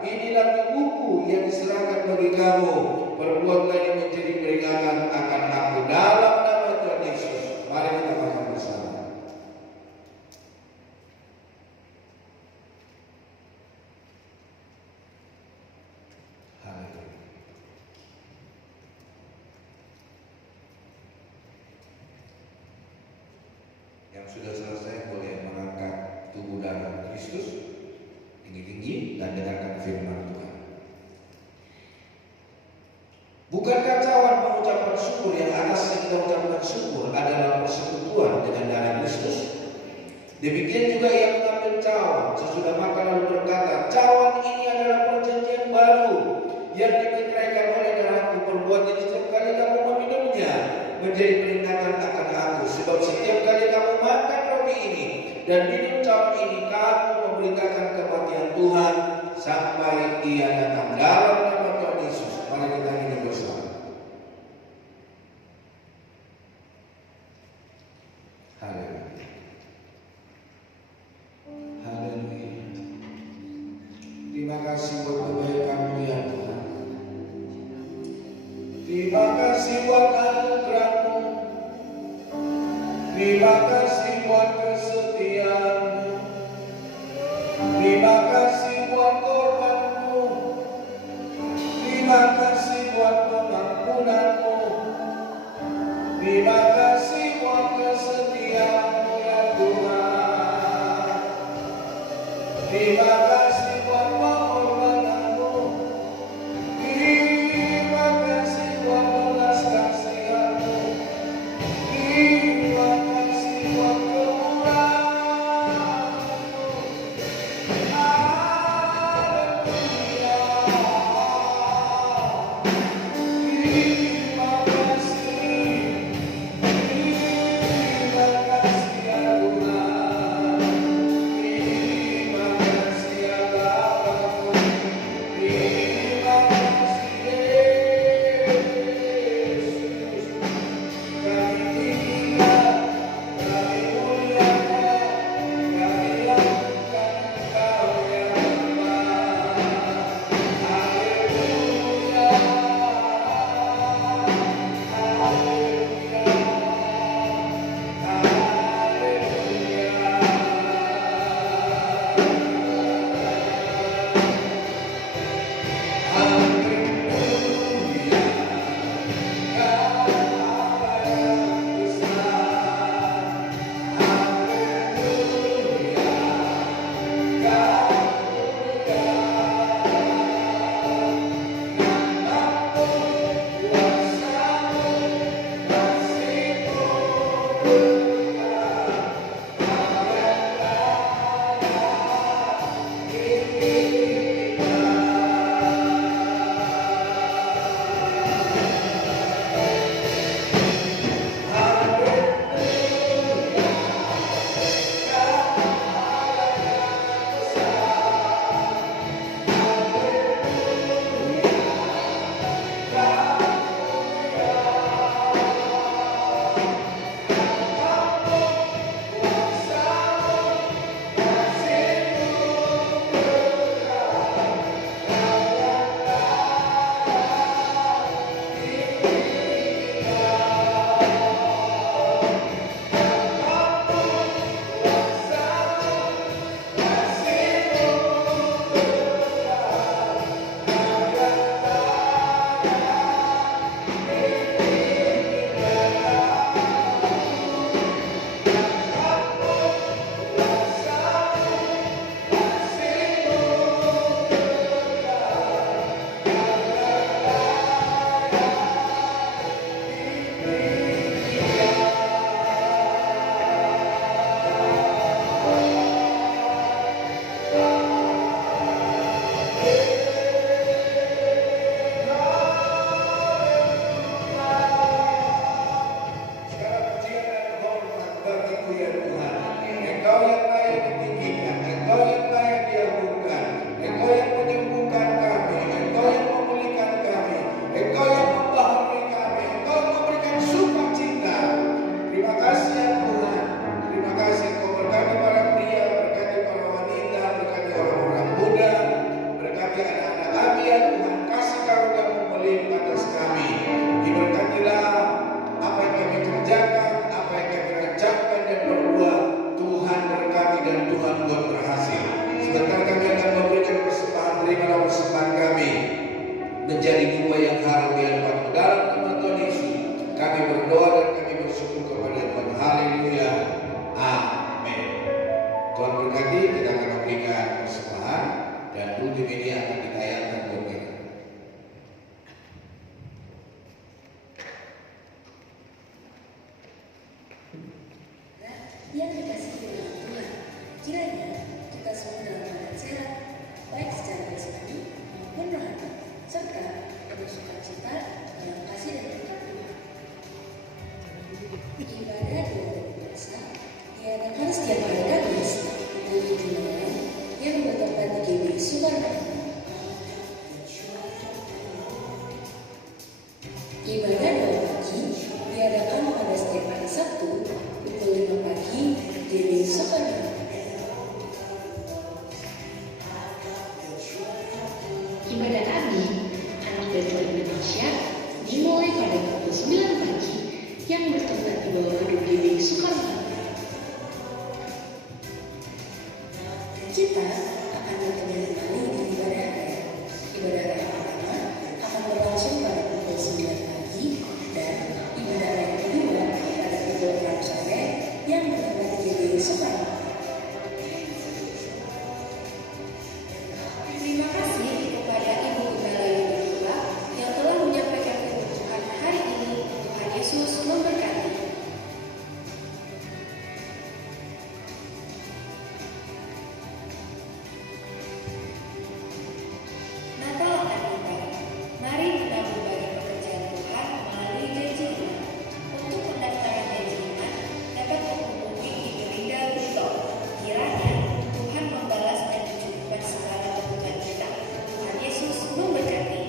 inilah tubuhku yang diserahkan bagi kamu. Perbuatlah ini menjadi peringatan akan aku. Dalam nama Tuhan Yesus, mari kita makan bersama. Yang sudah selesai boleh mengangkat tubuh darah Kristus tinggi-tinggi dan dengarkan firman Tuhan. Bukankah cawan pengucapan syukur yang atasnya kita ucapkan syukur adalah persekutuan dengan darah Kristus? Demikian juga ia mengambil cawan sesudah makan lalu berkata, cawan ini adalah perjanjian baru yang dimeteraikan oleh darahku. Perbuatlah setiap kali kamu meminumnya menjadi peringatan akan aku. Sebab setiap kali kamu makan roti ini dan minum cawan ini, kamu memberitakan kematian Tuhan sampai ia datang. Dalam nama Tuhan Yesus, mari kita minum bersama. Haleluya. Haleluya. Terima kasih buat kebaikan-Mu ya Tuhan. Terima kasih buat anugerah-Mu. Terima kasih buat kesetiaan-Mu. Terima kasih buat korban-Mu. Terima kasih buat pengampunan-Mu. Terima kasih buat kesetiaan-Mu ya Tuhan. Terima kasih buat pengorbanan-Mu. Terima kasih buat belas kasihan-Mu. Terima kasih buat kemurahan-Mu. Haleluya. Terima kasih. Terima kasih ya Tuhan. Terima kasih ya Bapa-Ku. Terima kasih Yesus. Kami tinggikan, kami muliakan, kami lakukan Engkau ya Bapa. Haleluya. menjadi nyumba yang harum di hadapan dalam nama Tuhan Yesus. Kami berdoa dan kami bersyukur kepada Tuhan. Haleluya. Amin. Tuhan berkati. Kita akan memberikan persembahan dan dulu ini akan ditayangkan buat kita. Yang dikasih oleh Tuhan, kiranya kita semua dalam keadaan sehat, baik secara jasmani maupun rohani, serta penuh sukacita dalam kasih dan berkat Tuhan. Ibadah doa puasa diadakan setiap hari Kamis pukul 7 malam yang bertempat di GBI Soekarno. Ibadah doa pagi diadakan pada setiap hari Sabtu pukul 5 pagi di GBI Soekarno. Ibadah kami, anak Bethel Indonesia, dimulai pada pukul 9 pagi yang bertempat di bawah gedung GBI Soekarno. Kita akan bertemu kembali di ibadah raya. Ibadah raya pertama akan berlangsung pada pukul 9 pagi dan ibadah raya kedua pada pukul 6 sore yang bertempat di GBI Soekarno. Terima kasih kepada Ibu Gembala Yudhila yang telah menyampaikan firman Tuhan hari ini. Tuhan Yesus memberkati. Natal akan tiba. Mari kita berbagi pekerjaan Tuhan melalui janji iman. Untuk pendaftaran janji iman dapat menghubungi Ibu Rinda Brito. Kiranya Tuhan membalas dan mencukupkan segala kebutuhan kita. Tuhan Yesus memberkati.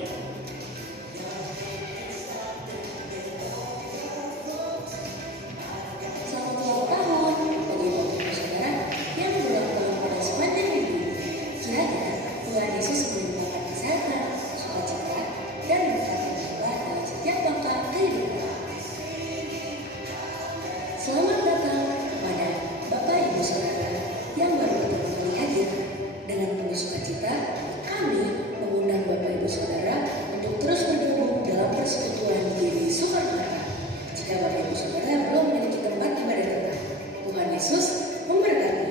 Selamat ulang tahun bagi bapak saudara yang berulang tahun pada sepanjang hidup. Kiranya Tuhan Yesus memberikan kesehatan, sukacita, dan memberkati kita dalam setiap langkah kehidupan. Selamat datang kepada Bapak Ibu Saudara yang baru pertama kali hadir. Dengan penuh sukacita, kami mengundang Bapak Ibu Saudara untuk terus bergabung dalam persekutuan GBI Soekarno. Jika Bapak Ibu Saudara belum memiliki tempat ibadah tetap, Tuhan Yesus memberkati.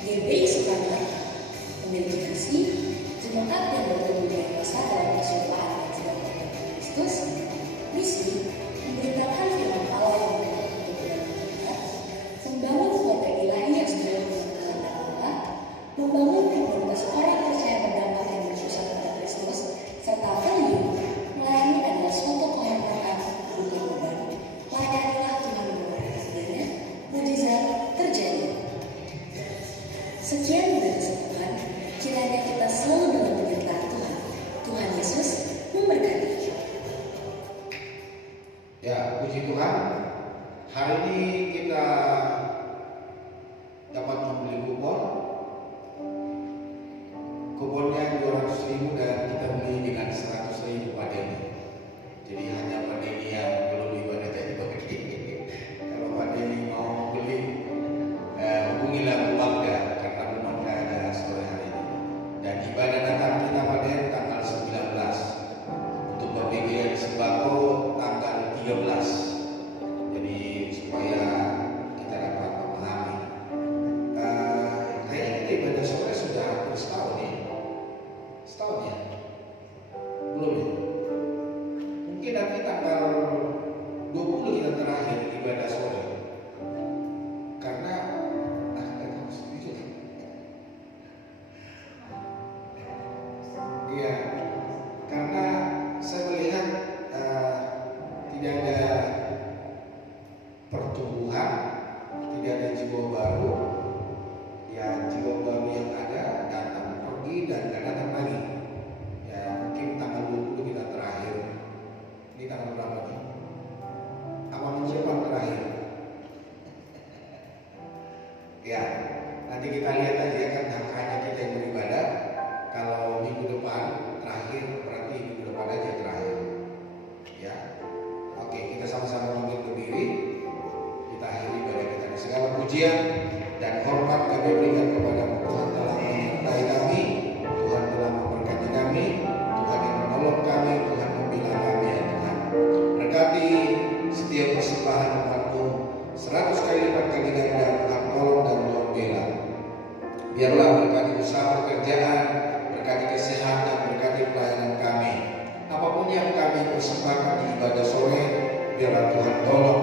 GBI Soekarno memiliki kasih, jemaat yang bertumbuh dewasa dalam kesukaan dan sedekah Kristus, misi memberitakan firman Allah yang benar untuk benar-benar, membangun keluarga ilahi yang setia mengenal Allah, membangun komunitas orang percaya berdampak yang bersusah pada Kristus, serta value melayani adalah suatu kehormatan bukan beban. Layanilah Tuhan memberkati adanya, mujizat terjadi. Sekian dari Tuhan, kiranya kita selalu dalam penyertaan Tuhan. Tuhan Yesus memberkati. Ya, puji Tuhan. Hari ini kita dapat membeli kupon. Kuponnya 200.000 dan kita beli dengan 100.000 Pak Denny. Jadi hanya Pak Denny yang belum ibadah jadi bagi. Kalau Pak Denny mau beli, hubungilah Bu Bagda karena Bu Bagda ada sore hari ini. Dan ibadah Natal kita pada tanggal 19 untuk pembagian sembako tanggal 13. Jadi supaya kita dapat memahami. Kayaknya kita ibadah sore sudah hampir setahun ya. Setahun ya? Belum ya? Mungkin nanti tanggal 20 kita terakhir ibadah sore. Karena kita setuju kan? Iya, karena saya melihat tidak ada biarlah Tuhan tolong,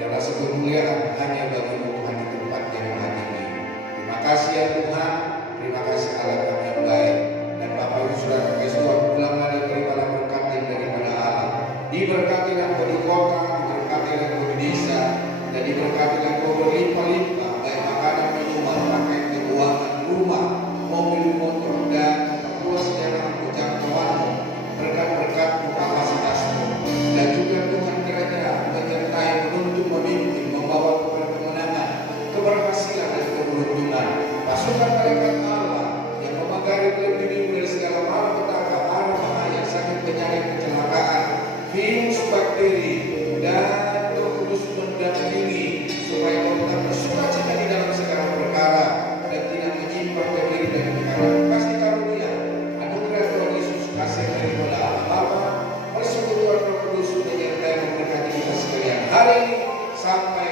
biarlah kemuliaan hanya bagi Tuhan di tempat yang maha tinggi. Terima kasih ya Tuhan, terima kasih Allah kami yang baik. Dan Bapak Ibu Saudara Kristus pulang lagi terimalah berkat daripada Allah. Diberkatilah engkau di kota, diberkatilah engkau di desa, dan diberkatilah engkau berlimpah-limpah, baik makanan, minuman, pakaian, keuangan, rumah, mobil, motor, dan perluas daerah jangkauanmu, berkat-berkat kapasitasmu, dan juga Tuhan kiranya menyertai, menuntun, memimpin, membawa kepada kemenangan, keberhasilan dan keberuntungan. Pasukan malaikat Allah yang memagari pelindung dari segala malapetaka, mara bahaya, sakit, penyakit, kecelakaan, virus, bakteri, dan Roh Kudus mendampingi supaya kau tetap bersukacita di dalam segala perkara dan tidak menyimpang dari diri dan perkara. Kasih karunia, anugerah Tuhan Yesus, kasih daripada Allah Bapa, persekutuan Roh Kudus menyertai memberkati kita sekalian hari ini sampai